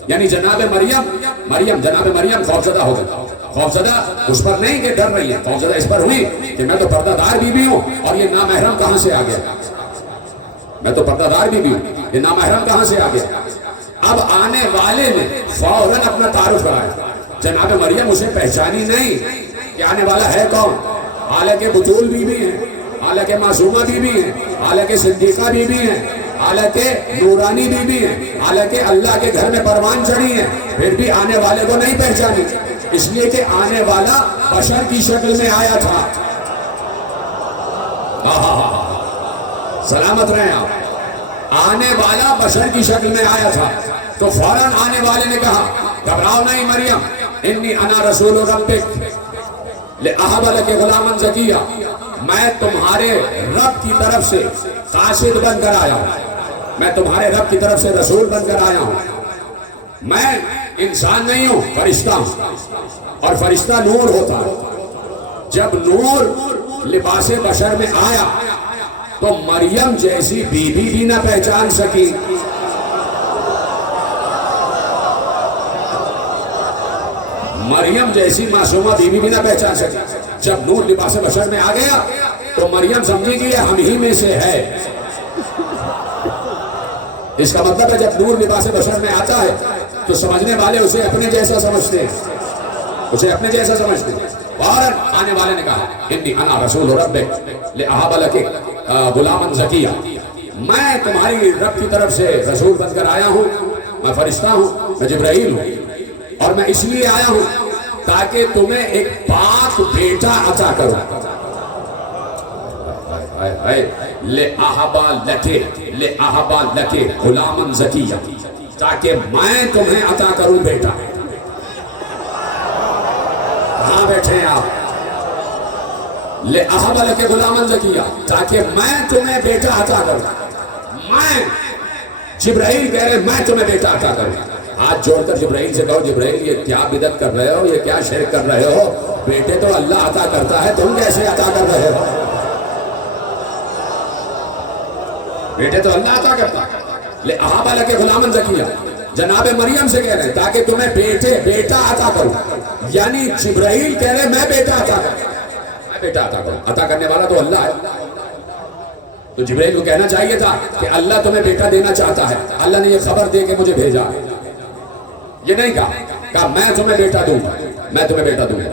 یعنی جناب مریم خوفزدہ ہو گئی۔ خوفزدہ اس پر نہیں کہ ڈر رہی ہے، خوفزدہ اس پر ہوئی کہ میں تو پردہ دار بیوی ہوں اور یہ نامحرم کہاں سے آ گیا، میں تو پردہ دار بیوی ہوں، یہ نامحرم کہاں سے آ گیا۔ اب آنے والے نے فوراً اپنا تعارف کرایا، جناب مریم اسے پہچانی نہیں کہ آنے والا ہے کون، حالانکہ بطول بیوی ہیں، حالانکہ معصومہ بیوی ہیں، حالانکہ صدیقہ بیوی ہیں، حالانکہ نورانی بیوی ہیں، حالانکہ اللہ کے گھر میں پروان چڑھی ہیں، پھر بھی آنے والے کو نہیں پہچانی، اس لیے کہ آنے والا بشر کی شکل میں آیا تھا۔ سلامت رہیں آپ، آنے والا بشر کی شکل میں آیا تھا۔ تو فوراً آنے والے نے کہا گھبراؤ نہیں مریم، انی انا رسول ربک لأہب لک غلاما زکیا، میں تمہارے رب کی طرف سے قاصد بن کر آیا ہوں، میں تمہارے رب کی طرف سے رسول بن کر آیا ہوں۔ میں انسان نہیں ہوں، فرشتہ ہوں، اور فرشتہ نور ہوتا ہے۔ جب نور لباس بشر میں آیا تو مریم جیسی بیوی بھی نہ پہچان سکی، مریم جیسی معصومہ بیوی بھی نہ پہچان سکی۔ جب نور لباس بشر میں آ گیا تو مریم سمجھی کہ یہ ہم ہی میں سے ہے۔ اس کا مطلب ہے جب نور لباس بشر میں آتا ہے تو سمجھنے والے اسے اپنے جیسا سمجھتے ہیں، اسے اپنے جیسا سمجھتے ہیں۔ فوراً آنے والے نے کہا انی انا رسول ربک لأہب لک غلاما زکیا، میں تمہاری رب کی طرف سے رسول بن کر آیا ہوں، میں فرشتہ ہوں، میں جبرائیل ہوں، اور میں اس لیے آیا ہوں تاکہ تمہیں ایک پاک بیٹا عطا کروں۔ لأہب لک غلاما زکیا، تاکہ میں تمہیں عطا کروں بیٹا۔ کہاں بیٹھے ہیں آپ؟ لأہب لک غلاما زکیا، تاکہ میں تمہیں بیٹا عطا کروں۔ میں جبرائیل کہہ رہے میں تمہیں بیٹا عطا کروں۔ ہاتھ جوڑ کر جبرائیل سے کہو جبرائیل یہ کیا بدعت کر رہے ہو، یہ کیا شرک کر رہے ہو، بیٹے تو اللہ عطا کرتا ہے، تم کیسے عطا کر رہے ہو؟ بیٹے تو اللہ عطا کرتا ہے۔ لأہب لک غلاما زکیا، جناب مریم سے کہہ رہے ہیں تاکہ تمہیں بیٹا عطا کروں، یعنی جبرائیل کہہ رہے میں بیٹا عطا کروں، میں بیٹا عطا کروں، عطا کرنے والا تو اللہ ہے۔ تو جبرائیل کو کہنا چاہیے تھا کہ اللہ تمہیں بیٹا دینا چاہتا ہے، اللہ نے یہ خبر دے کے مجھے بھیجا، یہ نہیں کہا میں تمہیں بیٹا دوں گا، میں تمہیں بیٹا دوں گا۔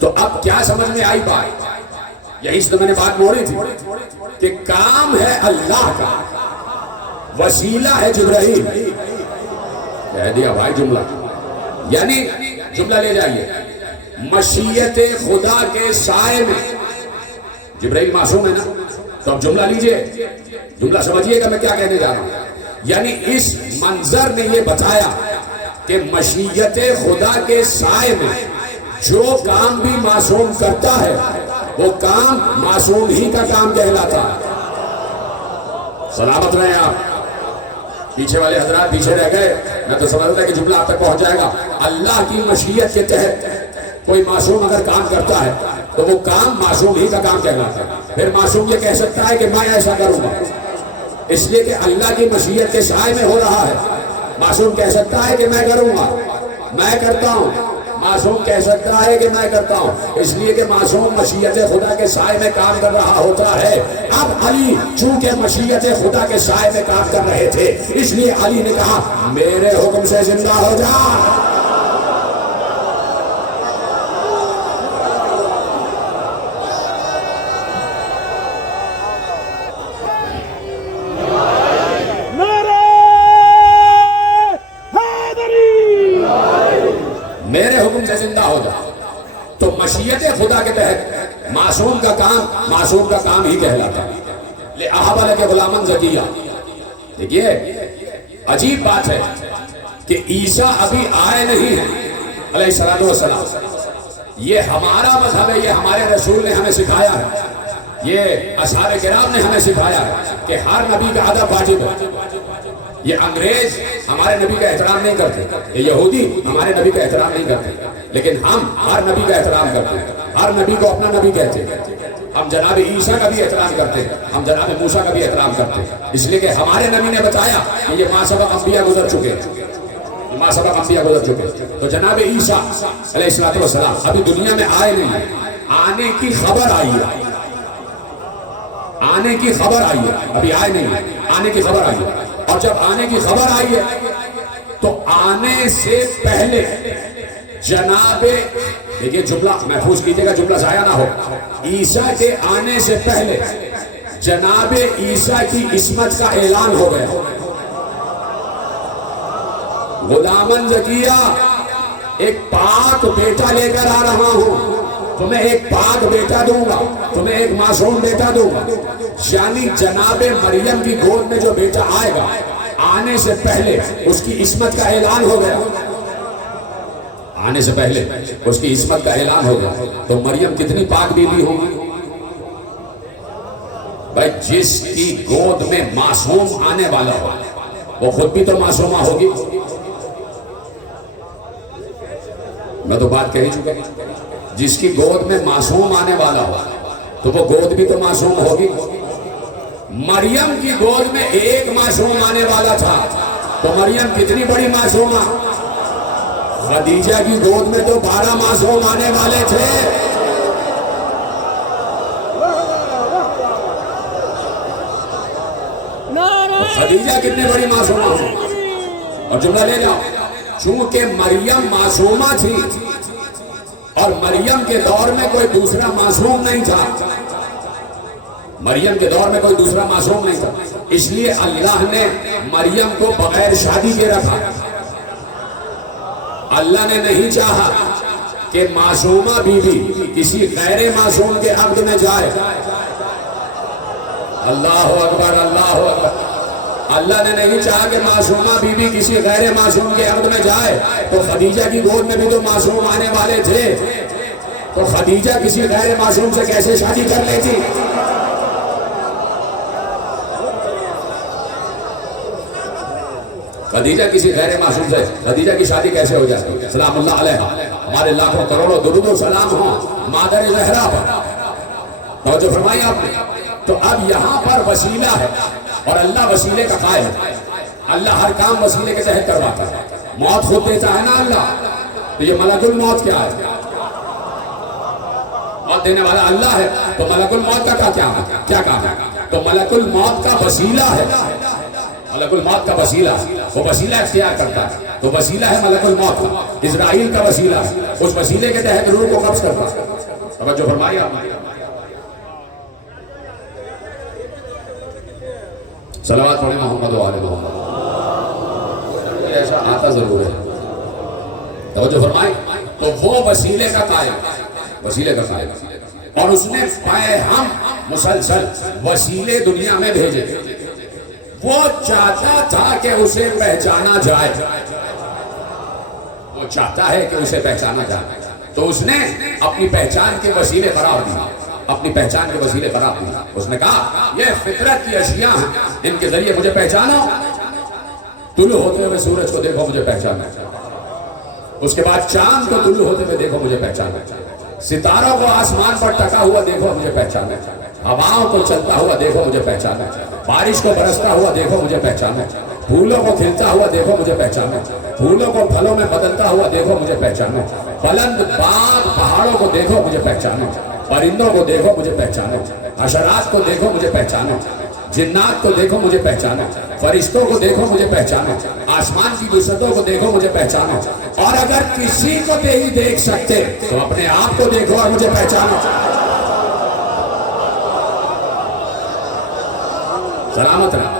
تو اب کیا سمجھ میں آئی بات؟ یہی سے تو میں نے بات موڑی تھی کہ کام ہے اللہ کا، وسیلہ ہے جبرائیل۔ کہہ دیا بھائی جملہ، یعنی جملہ لے جائیے، مشیت خدا کے سائے میں جبرائیل معصوم ہے نا، تو اب جملہ لیجئے، جملہ سمجھیے گا میں کیا کہنے جا رہا ہوں۔ یعنی اس منظر نے یہ بتایا کہ مشیت خدا کے سائے میں جو کام بھی معصوم کرتا ہے وہ کام معصوم ہی کا کام کہلاتا ہے۔ سلامت رہے آپ. پیچھے والے حضرات پیچھے رہ گئے. میں تو سمجھتا کہ جملہ آپ تک پہنچ جائے گا. اللہ کی مشیت کے تحت کوئی معصوم اگر کام کرتا ہے تو وہ کام معصوم ہی کا کام کہلاتا ہے. پھر معصوم یہ کہہ سکتا ہے کہ میں ایسا کروں گا، اس لیے کہ اللہ کی مشیت کے سائے میں ہو رہا ہے. معصوم کہہ سکتا ہے کہ میں کروں گا، میں کرتا ہوں. معصوم کہہ سکتا ہے کہ میں کرتا ہوں، اس لیے کہ معصوم مشیت خدا کے سائے میں کام کر رہا ہوتا ہے. اب علی چونکہ مشیت خدا کے سائے میں کام کر رہے تھے، اس لیے علی نے کہا میرے حکم سے زندہ ہو جا. میرے حکم سے زندہ ہو جا. تو مشیت خدا کے تحت معصوم کا کام ہی کہلاتا ہے. لِأَحَبَ لَكَ غُلَامًا زَكِيًّا. دیکھیے عجیب بات ہے کہ عیسیٰ ابھی آئے نہیں ہیں علیہ السلام. یہ ہمارا مذہب ہے، یہ ہمارے رسول نے ہمیں سکھایا ہے، یہ اصحاب کرام نے ہمیں سکھایا ہے کہ ہر نبی کا ادب واجب ہے. یہ انگریز ہمارے نبی کا احترام نہیں کرتے، یہ یہودی ہمارے نبی کا احترام نہیں کرتے، لیکن ہم ہر نبی کا احترام کرتے ہیں. ہر نبی کو اپنا نبی کہتے ہیں. ہم جناب عیسیٰ کا بھی احترام کرتے ہیں، ہم جناب موسیٰ کا بھی احترام کرتے ہیں، اس لیے کہ ہمارے نبی نے بتایا کہ یہ ماں سبق انبیاء گزر چکے ہیں. تو جناب عیسیٰ علیہ السلام ابھی دنیا میں آئے نہیں ہیں. آنے کی خبر آئی ہے، آنے کی خبر آئی ہے، ابھی آئے نہیں ہیں، آنے کی خبر آئی ہے. اور جب آنے کی خبر آئی ہے تو آنے سے پہلے جناب، دیکھیے جملہ محفوظ کیجئے گا، جملہ ضائع نہ ہو. عیسیٰ کے آنے سے پہلے جناب عیسیٰ کی عصمت کا اعلان ہو گیا. غلامً زکیہ، ایک پاک بیٹا لے کر آ رہا ہوں، تمہیں ایک پاک بیٹا دوں گا، تمہیں ایک معصوم بیٹا دوں گا. یعنی جناب مریم کی گود میں جو بیٹا آئے گا، آنے سے پہلے اس کی عصمت کا اعلان ہو گیا. آنے سے پہلے اس کی عصمت کا اعلان ہو گیا. تو مریم کتنی پاک بیوی ہوگی بھائی؟ جس کی گود میں معصوم آنے والا ہو وہ خود بھی تو معصومہ ہوگی. میں تو بات کہی چکا. جس کی گود میں معصوم آنے والا ہو تو وہ گود بھی تو معصوم ہوگی. مریم کی گود میں ایک معصوم آنے والا تھا تو مریم کتنی بڑی معصومہ. خدیجہ کی گود میں تو 12 معصوم آنے والے تھے. خدیجہ کتنی بڑی معصومہ تھی. اور جملہ لے جاؤ، چونکہ مریم معصومہ تھی اور مریم کے دور میں کوئی دوسرا معصوم نہیں تھا، مریم کے دور میں کوئی دوسرا معصوم نہیں تھا، اس لیے اللہ نے مریم کو بغیر شادی کے رکھا. اللہ نے نہیں چاہا کہ معصومہ بیوی کسی غیر معصوم کے عقد میں جائے. اللہ اکبر، اللہ اکبر. اللہ نے نہیں چاہا کہ معصومہ بیوی کسی غیر معصوم کے عقد میں جائے. تو خدیجہ کی گود میں بھی تو معصوم آنے والے تھے، تو خدیجہ کسی غیر معصوم سے کیسے شادی کر لیتی؟ خدیجہ کسی غیر معصوم سے خدیجہ کی شادی کیسے ہو جاتی؟ سلام اللہ علیہ، ہمارے لاکھوں کروڑوں درود و سلام ہوں مادر زہرا پر. توجہ فرمائی آپ نے. تو اب یہاں پر وسیلہ ہے اور اللہ وسیلے کا قائل ہے. اللہ ہر کام وسیلے کے تحت کرواتا ہے. موت خود دیتا ہے نا اللہ. تو یہ ملک الموت کیا ہے؟ موت دینے والا اللہ ہے. تو ملک الموت کا کیا کام ہے؟ تو ملک الموت کا وسیلہ ہے. ملک الموت کا وسیلہ، وہ وسیلہ اختیار کرتا ہے. تو وسیلہ ہے ملک الموت کا، اسرائیل کا وسیلہ ہے. اس وسیلے کے تحت روح کو قبض کرتا ہے. توجہ فرمائیے آپ. صلوات پڑھیں محمد و آل محمد. ایسا آتا ضرور ہے. توجہ فرمائیں. تو وہ وسیلے کا قائل، وسیلے کا قائل، اور اس نے ہم مسلسل وسیلے دنیا میں بھیجے. وہ چاہتا تھا کہ اسے پہچانا جائے، وہ چاہتا ہے کہ اسے پہچانا جائے. تو اس نے اپنی پہچان کے وسیلے قرار دی. اپنی پہچان کے وسیلے قرار دیا. اس نے کہا یہ فطرت کی اشیاء ہیں, ان کے ذریعے مجھے پہچانو. طلوع ہوتے ہوئے سورج کو دیکھو مجھے پہچانا, اس کے بعد چاند کو طلوع ہوتے ہوئے دیکھو مجھے پہچانا, ستاروں کو آسمان پر ٹکا ہوا دیکھو مجھے پہچانا, ہواؤں کو چلتا ہوا دیکھو مجھے پہچانا, بارش کو برستا ہوا دیکھو مجھے پہچانا, پھولوں کو کھلتا ہوا دیکھو مجھے پہچانا, پھولوں کو پھلوں میں بدلتا ہوا دیکھو مجھے پہچانا, بلند باغ پہاڑوں کو دیکھو مجھے پہچانا, پرندوں کو دیکھو مجھے پہچانا, حشرات کو دیکھو مجھے پہچانا, جنات کو دیکھو مجھے پہچانا, فرشتوں کو دیکھو مجھے پہچانا, آسمان کی وسعتوں کو دیکھو مجھے پہچانا, اور اگر کسی کو نہیں دیکھ سکتے تو اپنے آپ کو دیکھو اور مجھے پہچانو. سلامت رہا.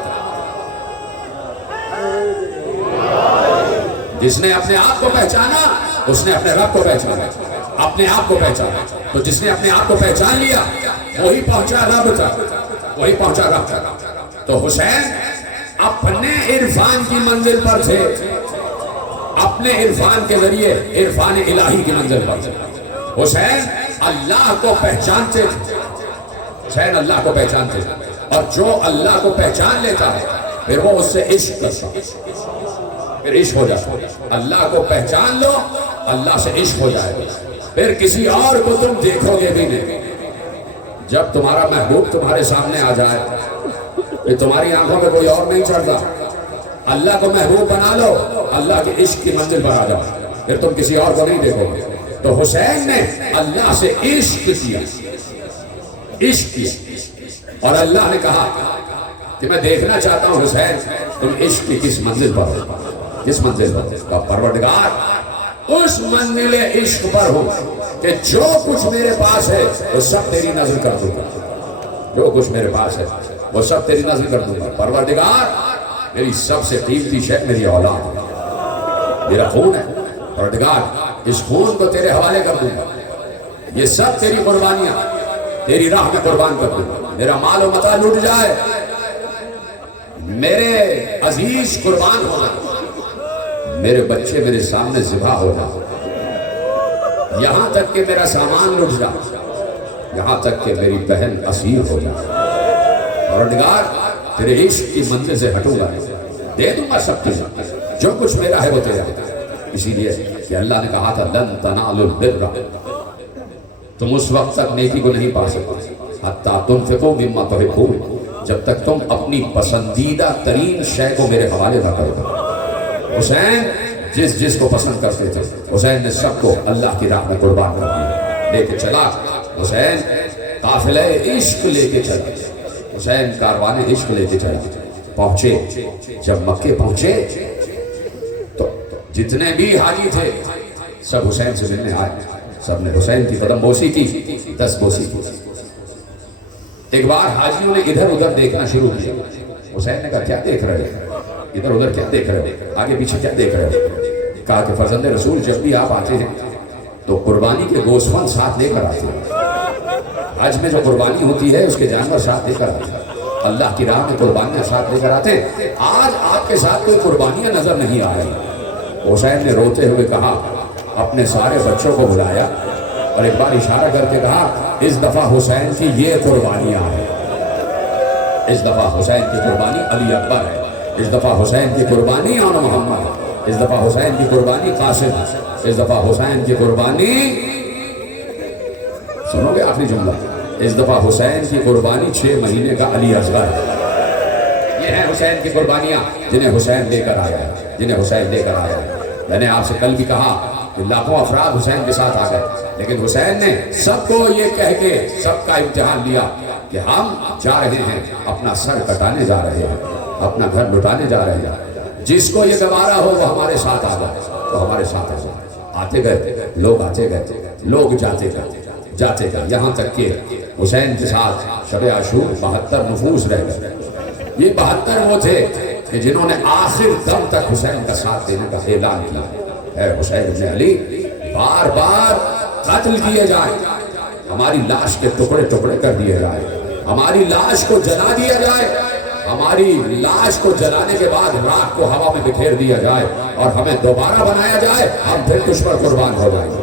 جس نے اپنے آپ کو پہچانا اس نے اپنے رب کو پہچانا, اپنے آپ کو پہچانا. تو جس نے اپنے آپ کو پہچان لیا وہی پہنچا رب تک, وہی پہنچا رب تک. تو حسین اپنے عرفان کی منزل پر تھے, اپنے عرفان کے ذریعے عرفان الہی کی منزل پر تھے. حسین اللہ کو پہچانتے تھے, حسین اللہ کو پہچانتے تھے, اور جو اللہ کو پہچان لیتا ہے پھر وہ اس سے عشق کرتا ہے, پھر عشق ہو جاتا ہے. اللہ کو پہچان لو, اللہ سے عشق ہو جائے گا, پھر کسی اور کو تم دیکھو گے بھی نہیں. جب تمہارا محبوب تمہارے سامنے آ جائے پھر تمہاری آنکھوں پہ کوئی اور نہیں چڑھتا. اللہ کو محبوب بنا لو, اللہ کے عشق کی منزل پر آ جاؤ, پھر تم کسی اور کو نہیں دیکھو گے. تو حسین نے اللہ سے عشق کیا, عشق کیا, اور اللہ نے کہا کہ میں دیکھنا چاہتا ہوں حسین تم عشق کی کس منزل پر ہو, کس منزل پر. پروردگار اس منزل عشق پر ہو کہ جو کچھ میرے پاس ہے وہ سب تیری نظر کر دوں گا, جو کچھ میرے پاس ہے وہ سب تیری نظر کر دوں گا. پروردگار میری سب سے قیمتی شے میری اولاد ہے, میرا خون ہے. پروردگار اس خون کو تیرے حوالے کر دوں گا, یہ سب تیری قربانیاں تیری راہ میں قربان کر دوں گا. میرا مال و متاع لوٹ جائے, میرے عزیز قربان ہونا, میرے بچے میرے سامنے ذبح ہو جائے, یہاں تک کہ میرا سامان لٹ جائے, یہاں تک کہ میری بہن اسیر ہو جائے. پروردگار تیرے عشق کی منزل سے ہٹوں گا, دے دوں گا سب چیز, جو کچھ میرا ہے وہ تیرا. اسی لیے کہ اللہ نے کہا تھا لن تنالوا البر, تم اس وقت تک نیکی کو نہیں پا سکتے حتیٰ تنفقوا مما تحبون, جب تک تم اپنی پسندیدہ ترین شے کو میرے حوالے نہ کرو. حسین جس کو پسند کرتے تھے حسین نے سب کو اللہ کی راہ میں قربان کر دیا, لے کے چلا. حسین قافلہ عشق لے کے چلا, حسین کاروان عشق لے کے چلا. پہنچے, جب مکے پہنچے تو جتنے بھی حاجی تھے سب حسین سے ملنے آئے, سب نے حسین کی قدم بوسی کی, 10 بوسی کی. ایک بار حاجیوں نے ادھر ادھر دیکھنا شروع کیا. حسین نے کہا کیا دیکھ رہے ہیں, ادھر ادھر کیا دیکھ رہے ہیں, آگے پیچھے کیا دیکھ رہے ہیں. کہا کہ فرزند رسول جب بھی آپ آتے ہیں تو قربانی کے گوسفند ساتھ لے کر آتے ہیں. حج میں جو قربانی ہوتی ہے اس کے جانور ساتھ لے کر آتے ہیں, اللہ کی راہ میں قربانیاں ساتھ لے کر آتے ہیں. آج آپ کے ساتھ کوئی قربانیاں نظر نہیں آ رہی. حسین نے روتے ہوئے کہا, اپنے سارے بچوں کو بلایا اور ایک بار اشارہ کر کے کہا اس دفعہ حسین کی یہ قربانیاں ہیں, اس دفعہ حسین کی قربانی علی اکبر ہے, اس دفعہ حسین کی قربانی آن محمد ہے, اس دفعہ حسین کی قربانی قاسم ہے, اس دفعہ حسین کی قربانی, سنو گے آخری جملہ, اس دفعہ حسین کی قربانی 6 مہینے کا علی اصغر ہے. یہ ہیں حسین کی قربانیاں جنہیں حسین لے کر آیا ہے, جنہیں حسین لے کر آیا ہے. میں نے آپ سے کل بھی کہا کہ لاکھوں افراد حسین کے ساتھ آ گئے, لیکن حسین نے سب کو یہ کہہ کے سب کا امتحان لیا کہ ہم جا رہے ہیں, اپنا سر کٹانے جا رہے ہیں, اپنا گھر لٹانے جا رہے ہیں. جس کو یہ گوارا ہو وہ ہمارے ساتھ آ جائے, تو ہمارے ساتھ آ جائے. آتے گئے لوگ, آتے گئے لوگ, جاتے گئے, یہاں تک کہ حسین کے ساتھ شب عاشور 72 نفوس رہ گئے. یہ 72 وہ تھے کہ جنہوں نے آخر دم تک حسین کا ساتھ دینے کا اعلان کیا. اے حسین ابن علی, بار بار قتل کیے جائیں, ہماری لاش کے ٹکڑے ٹکڑے کر دیے جائیں, ہماری لاش کو جلا دیا جائے, ہماری لاش کو جلانے کے بعد راکھ کو ہوا میں بکھیر دیا جائے اور ہمیں دوبارہ بنایا جائے, ہم پھر تجھ پر قربان ہو جائیں گے.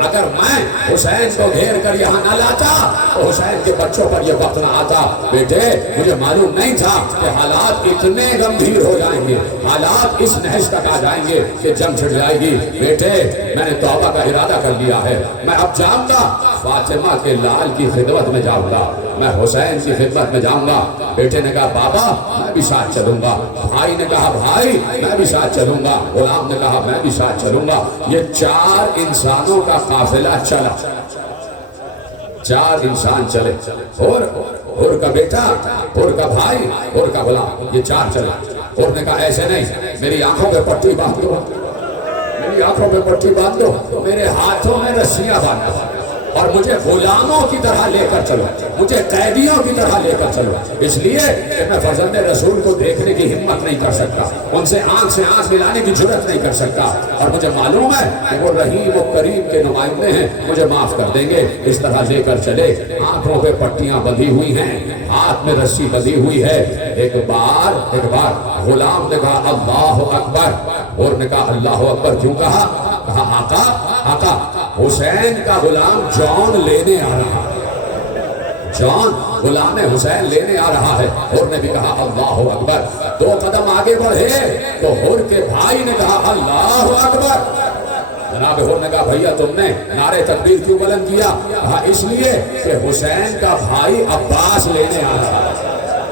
اگر میں حسین کو گھیر کر یہاں نہ لاتا تو حسین کے بچوں پر یہ وقت نہ آتا۔ بیٹے مجھے معلوم نہیں تھا کہ حالات اتنے گمبھیر ہو جائیں گے، حالات اس نہج تک آ جائیں گے کہ جنگ چھڑ جائے گی۔ بیٹے میں نے توبہ کا ارادہ کر لیا ہے، میں اب جاؤں گا فاطمہ کے لال کی خدمت میں جاؤں گا، میں حسین کی خدمت میں جاؤں گا۔ بیٹے نے کہا بابا میں بھی ساتھ چلوں گا، بھائی نے کہا بھائی میں بھی ساتھ چلوں گا، غلام نے کہا میں بھی ساتھ چلوں گا۔ یہ 4 انسانوں کا قافلہ چلا، 4 انسان چلے، اور کا بیٹا، اور کا بھائی، اور کا غلام، یہ 4 چلا۔ اور نے کہا ایسے نہیں، میری آنکھوں پہ پٹی باندھ دو، میری آنکھوں پہ پٹی باندھ دو، میرے ہاتھوں میں رسیاں باندھ دو، اور مجھے غلاموں کی طرح لے کر چلو، مجھے قیدیوں کی طرح لے کر چلو، اس لیے کہ میں فرزند رسول کو دیکھنے کی ہمت نہیں کر سکتا، ان سے آنکھ ملانے کی جرت نہیں کر سکتا، اور مجھے معلوم ہے کہ وہ رحیم و کریم کے نمائندے ہیں، مجھے معاف کر دیں گے۔ اس طرح لے کر چلے، آنکھوں پہ پٹیاں بندھی ہوئی ہیں، ہاتھ میں رسی بندھی ہوئی ہے۔ ایک بار غلام نے کہا اللہ اکبر، اور نے کہا اللہ اکبر کیوں کہا؟ کہا آقا حسین کا غلام جان لینے آ رہا ہے، جان غلام حسین لینے آ رہا ہے۔ اور نے بھی کہا اللہ اکبر۔ 2 قدم آگے بڑھے تو ہور کے بھائی نے کہا اللہ اکبر۔ جناب ہور نے کہا بھیا تم نے نعرے تکبیر کیوں بلند کیا؟ کہا اس لیے کہ حسین کا بھائی عباس لینے آ رہا ہے،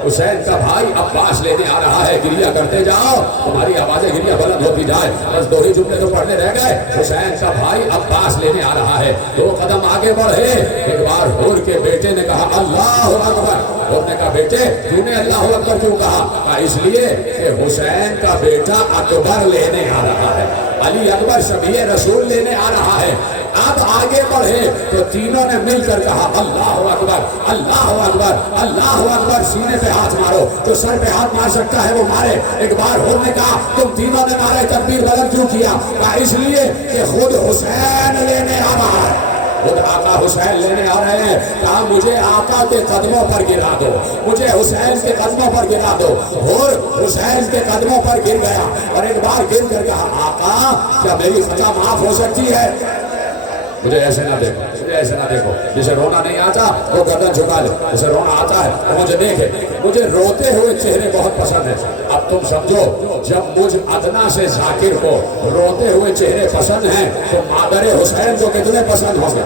حسین کا بھائی عباس لینے آ رہا ہے۔ گریہ کرتے جاؤ، تمہاری آوازیں گریہ بلند ہوتی جائے، بس 2 ہی جملے تو پڑھنے رہ گئے۔ حسین کا بھائی عباس لینے آ رہا ہے۔ 2 قدم آگے بڑھے، ایک بار ہور کے بیٹے نے کہا اللہ اکبر۔ ہور نے کہا بیٹے تو نے اللہ اکبر کیوں کہا؟ کہا اس لیے کہ حسین کا بیٹا اکبر لینے آ رہا ہے، علی اکبر شبیہ رسول لینے آ رہا ہے۔ اب آگے بڑھے تو تینوں نے مل کر کہا اللہ اکبر، اللہ اکبر، اللہ اکبر۔ سینے پہ ہاتھ مارو، جو سر پہ ہاتھ مار سکتا ہے وہ مارے۔ ایک بار ہور نے کہا تم تینوں نے نعرہ تکبیر بلند کیوں کیا؟ کہا اس لیے کہ خود حسین لینے آ رہا ہے، خود آقا حسین لینے آ رہے ہیں۔ کہا مجھے آقا کے قدموں پر گرا دو، مجھے حسین کے قدموں پر گرا دو۔ اور حسین کے قدموں پر گر گیا، اور ایک بار گر کر کہا آقا کیا میری خطا معاف ہو سکتی ہے؟ مجھے ایسے نہ دیکھو، مجھے ایسے نہ دیکھو، جسے رونا نہیں آتا وہ گردن جھکا لے، جسے رونا آتا ہے وہ مجھے دیکھے۔ مجھے روتے ہوئے چہرے بہت پسند ہیں۔ اب تم سمجھو جب مجھ ادنا سے ذاکر کو روتے ہوئے چہرے پسند ہیں تو مادر حسین کو کتنے پسند ہوں گے؟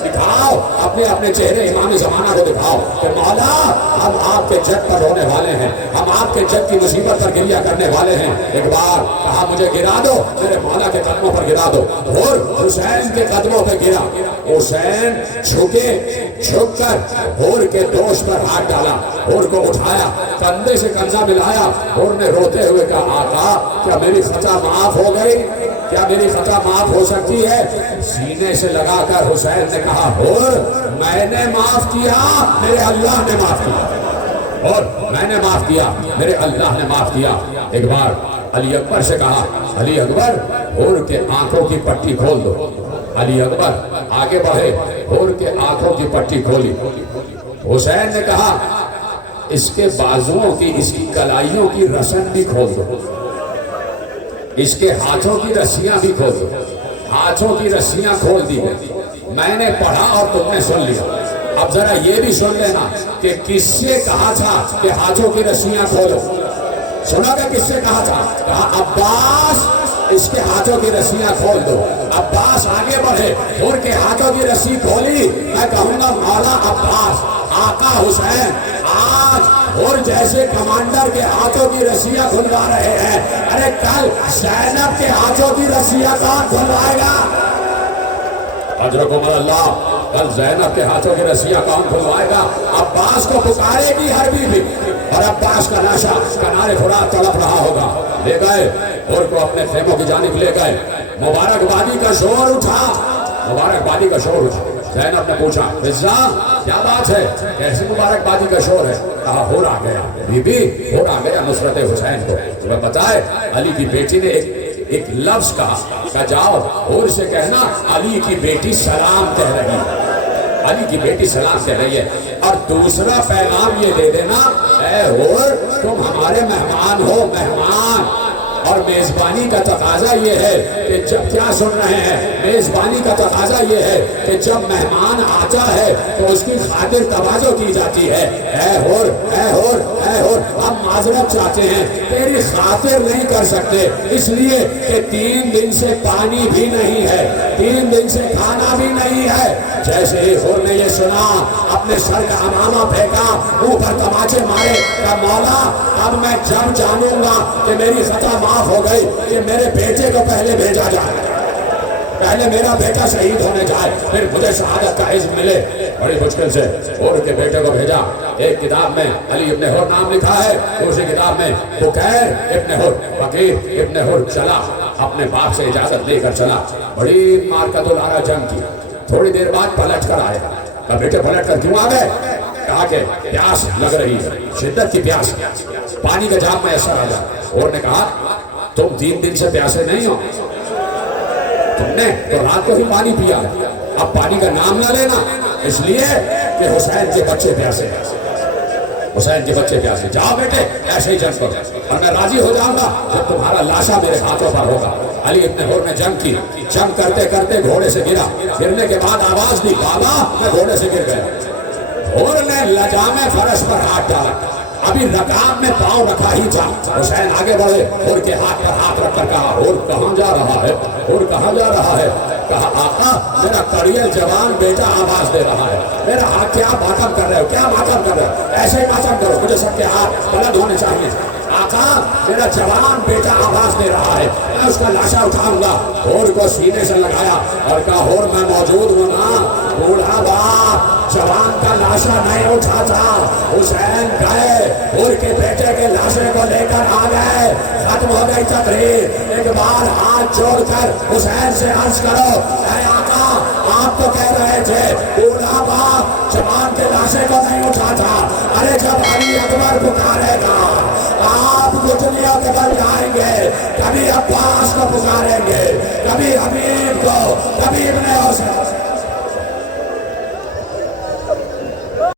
دکھاؤ اپنے اپنے چہرے امام زمانہ کو دکھاؤ کہ مولا ہم آپ کے جد پر رونے والے ہیں، ہم آپ کے جد کی مصیبت پر گریہ کرنے والے ہیں۔ ایک بار کہا مجھے گرا دو، میرے مولا کے قدموں پر گرا دو، اور حسین کے قدموں پہ گرا۔ حسین جھک کر ہور کے دوش پر ہاتھ ڈالا، ہور کو اٹھایا، کندھے سے کندھا ملایا۔ ہور نے روتے ہوئے کہا آقا کیا میری خطا معاف ہو گئی؟ کیا میری خطا معاف ہو سکتی ہے؟ سینے سے لگا کر حسین نے کہا ہور میں نے معاف کیا، میرے اللہ نے معاف کیا، اور میں نے معاف کیا، میرے اللہ نے معاف کیا۔ ایک بار علی اکبر سے کہا علی اکبر ہور کے آنکھوں کی پٹی کھول دو۔ علی اکبر آگے بڑھے، ہور کے آنکھوں کی پٹی کھولی۔ حسین نے کہا اس کے بازوؤں کی، اس کی کلائیوں کی رسن بھی کھول دو، اس کے ہاتھوں کی رسیاں بھی کھول دو۔ ہاتھوں کی رسیاں کھول دی گئی۔ میں نے پڑھا اور تم نے سن لیا، اب ذرا یہ بھی سن لینا کہ کس سے کہا تھا کہ ہاتھوں کی رسیاں کھولو؟ سنا کہ کس سے کہا تھا؟ کہا عباس اس کے ہاتھوں کی رسیاں کھول دو۔ عباس آگے بڑھے، اور کے ہاتھوں کی رسی کھولی۔ میں کہوں گا مولا عباس، آقا حسین آج اور جیسے کمانڈر کے ہاتھوں کی رسیاں کھلوا رہے ہیں، ارے کل زینب کے ہاتھوں کی رسیاں کون کھلوائے گا؟ اجرکم اللہ، کل زینب کے ہاتھوں کی رسیاں کون کھلوائے گا؟ عباس کو پکارے گی ہر بیوی، اور عباس کا لاشا کنارے فرات تڑپ رہا ہوگا۔ لے گئے اور کو اپنے خیموں کی جانب لے گئے۔ مبارکبادی کا شور اٹھا، مبارکبادی کا شور اٹھا۔ زینب نے پوچھا رضا کیا بات ہے، کیسی مبارکبادی کا شور ہے؟ کہا ہور آ گیا بی بی، ہور آ گیا نصرت حسین کو۔ تمہیں بتائے علی کی بیٹی نے ایک لفظ کہا کہ جاؤ ہور سے کہنا علی کی بیٹی سلام کہہ رہی ہے، علی کی بیٹی سلام کہہ رہی ہے۔ اور دوسرا پیغام یہ دے دینا اے ہور تم ہمارے مہمان ہو، مہمان، اور میزبانی کا تقاضا یہ ہے کہ جب کیا سن رہے ہیں میزبانی کا تقاضا یہ ہے کہ جب مہمان آتا ہے تو اس کی خاطر توجہ کی جاتی ہے. اے ہور اے ہور اے ہور ہم معذرت چاہتے ہیں تیری خاطر نہیں کر سکتے اس لیے کہ 3 دن سے پانی بھی نہیں ہے 3 دن سے کھانا بھی نہیں ہے. جیسے ہی ہور نے یہ سنا اپنے سر کا امامہ پھینکا اوپر تماچے مارے کہ مولا اب میں جب جانوں گا کہ میری خطا معاف ہو گئی کہ میرے بیٹے کو پہلے بھیجا جائے پہلے میرا بیٹا شہید ہونے جائے پھر مجھے شہادت کا عزم ملے. بڑی مشکل سے ہور کے بیٹے کو بھیجا. ایک کتاب میں علی ابن ہور نام لکھا ہے دوسری کتاب میں بکیر ابن ہور فقیر ابن ہور چلا اپنے باپ سے اجازت لے کر چلا. بڑی مارکت العرا جنگ کی. تھوڑی دیر بعد پلٹ کر آئے. کہا بیٹے پلٹ کر کیوں آ گئے؟ کہا کہ پیاس لگ رہی ہے شدت کی پیاس پانی کا جام میسر آ جا. ہور نے کہا تم 3 دن سے پیاسے نہیں ہو تم نے تو رات کو ہی پانی پیا اب پانی کا نام نہ لینا اس لیے کہ حسین کے بچے پیاسے حسین کے بچے پیاسے. جاؤ بیٹے ایسے ہی جنگ کرو اور میں راضی ہو جاؤں گا جب تمہارا لاشا میرے ہاتھوں پر ہوگا. علی ابن ہور نے جنگ کی. جنگ کرتے کرتے گھوڑے سے گرا. گرنے کے بعد آواز دی بابا میں گھوڑے سے گر گیا. ہور نے لجام فرش پر ہاتھ ڈالا. ابھی رکاب میں پاؤں رکھا ہی تھا. حسین آگے بڑھے ہور کے ہاتھ پر ہاتھ رکھ کر کہا ہور کہاں جا رہا ہے ہور کہاں جا رہا ہے؟ کہا آقا میرا کڑیل جوان بیٹا آواز دے رہا ہے. میرا ہاتھ کیا ماتم کر رہے ہو کیا ماتم کر رہے ہو؟ ایسے ہی ماتم کرو مجھے سب کے ہاتھ بلند ہونے چاہیے. آقا میرا جوان بیٹا آواز دے رہا ہے میں اس کا لاشا اٹھاؤں گا. ہور کو سینے سے لگایا اور کہا ہور میں موجود ہوں نا. بوڑھا باپ جوان کا لاشا نہیں اٹھاتا. حسین گئے ہور کے بیٹے کے لاشے کو لے کر آ گئے. ختم ہو گئی تقریر. ایک بار ہاتھ جوڑ کر حسین سے عرض کرو اے آقا آپ تو کہہ رہے تھے بوڑھا باپ جوان کے لاشے کو نہیں اٹھاتا. ارے جب علی اکبر پکارے گا آپ دنیا کے بل جائیں گے. کبھی عباس کو پکاریں گے کبھی حبیب کو کبھی ابن حسین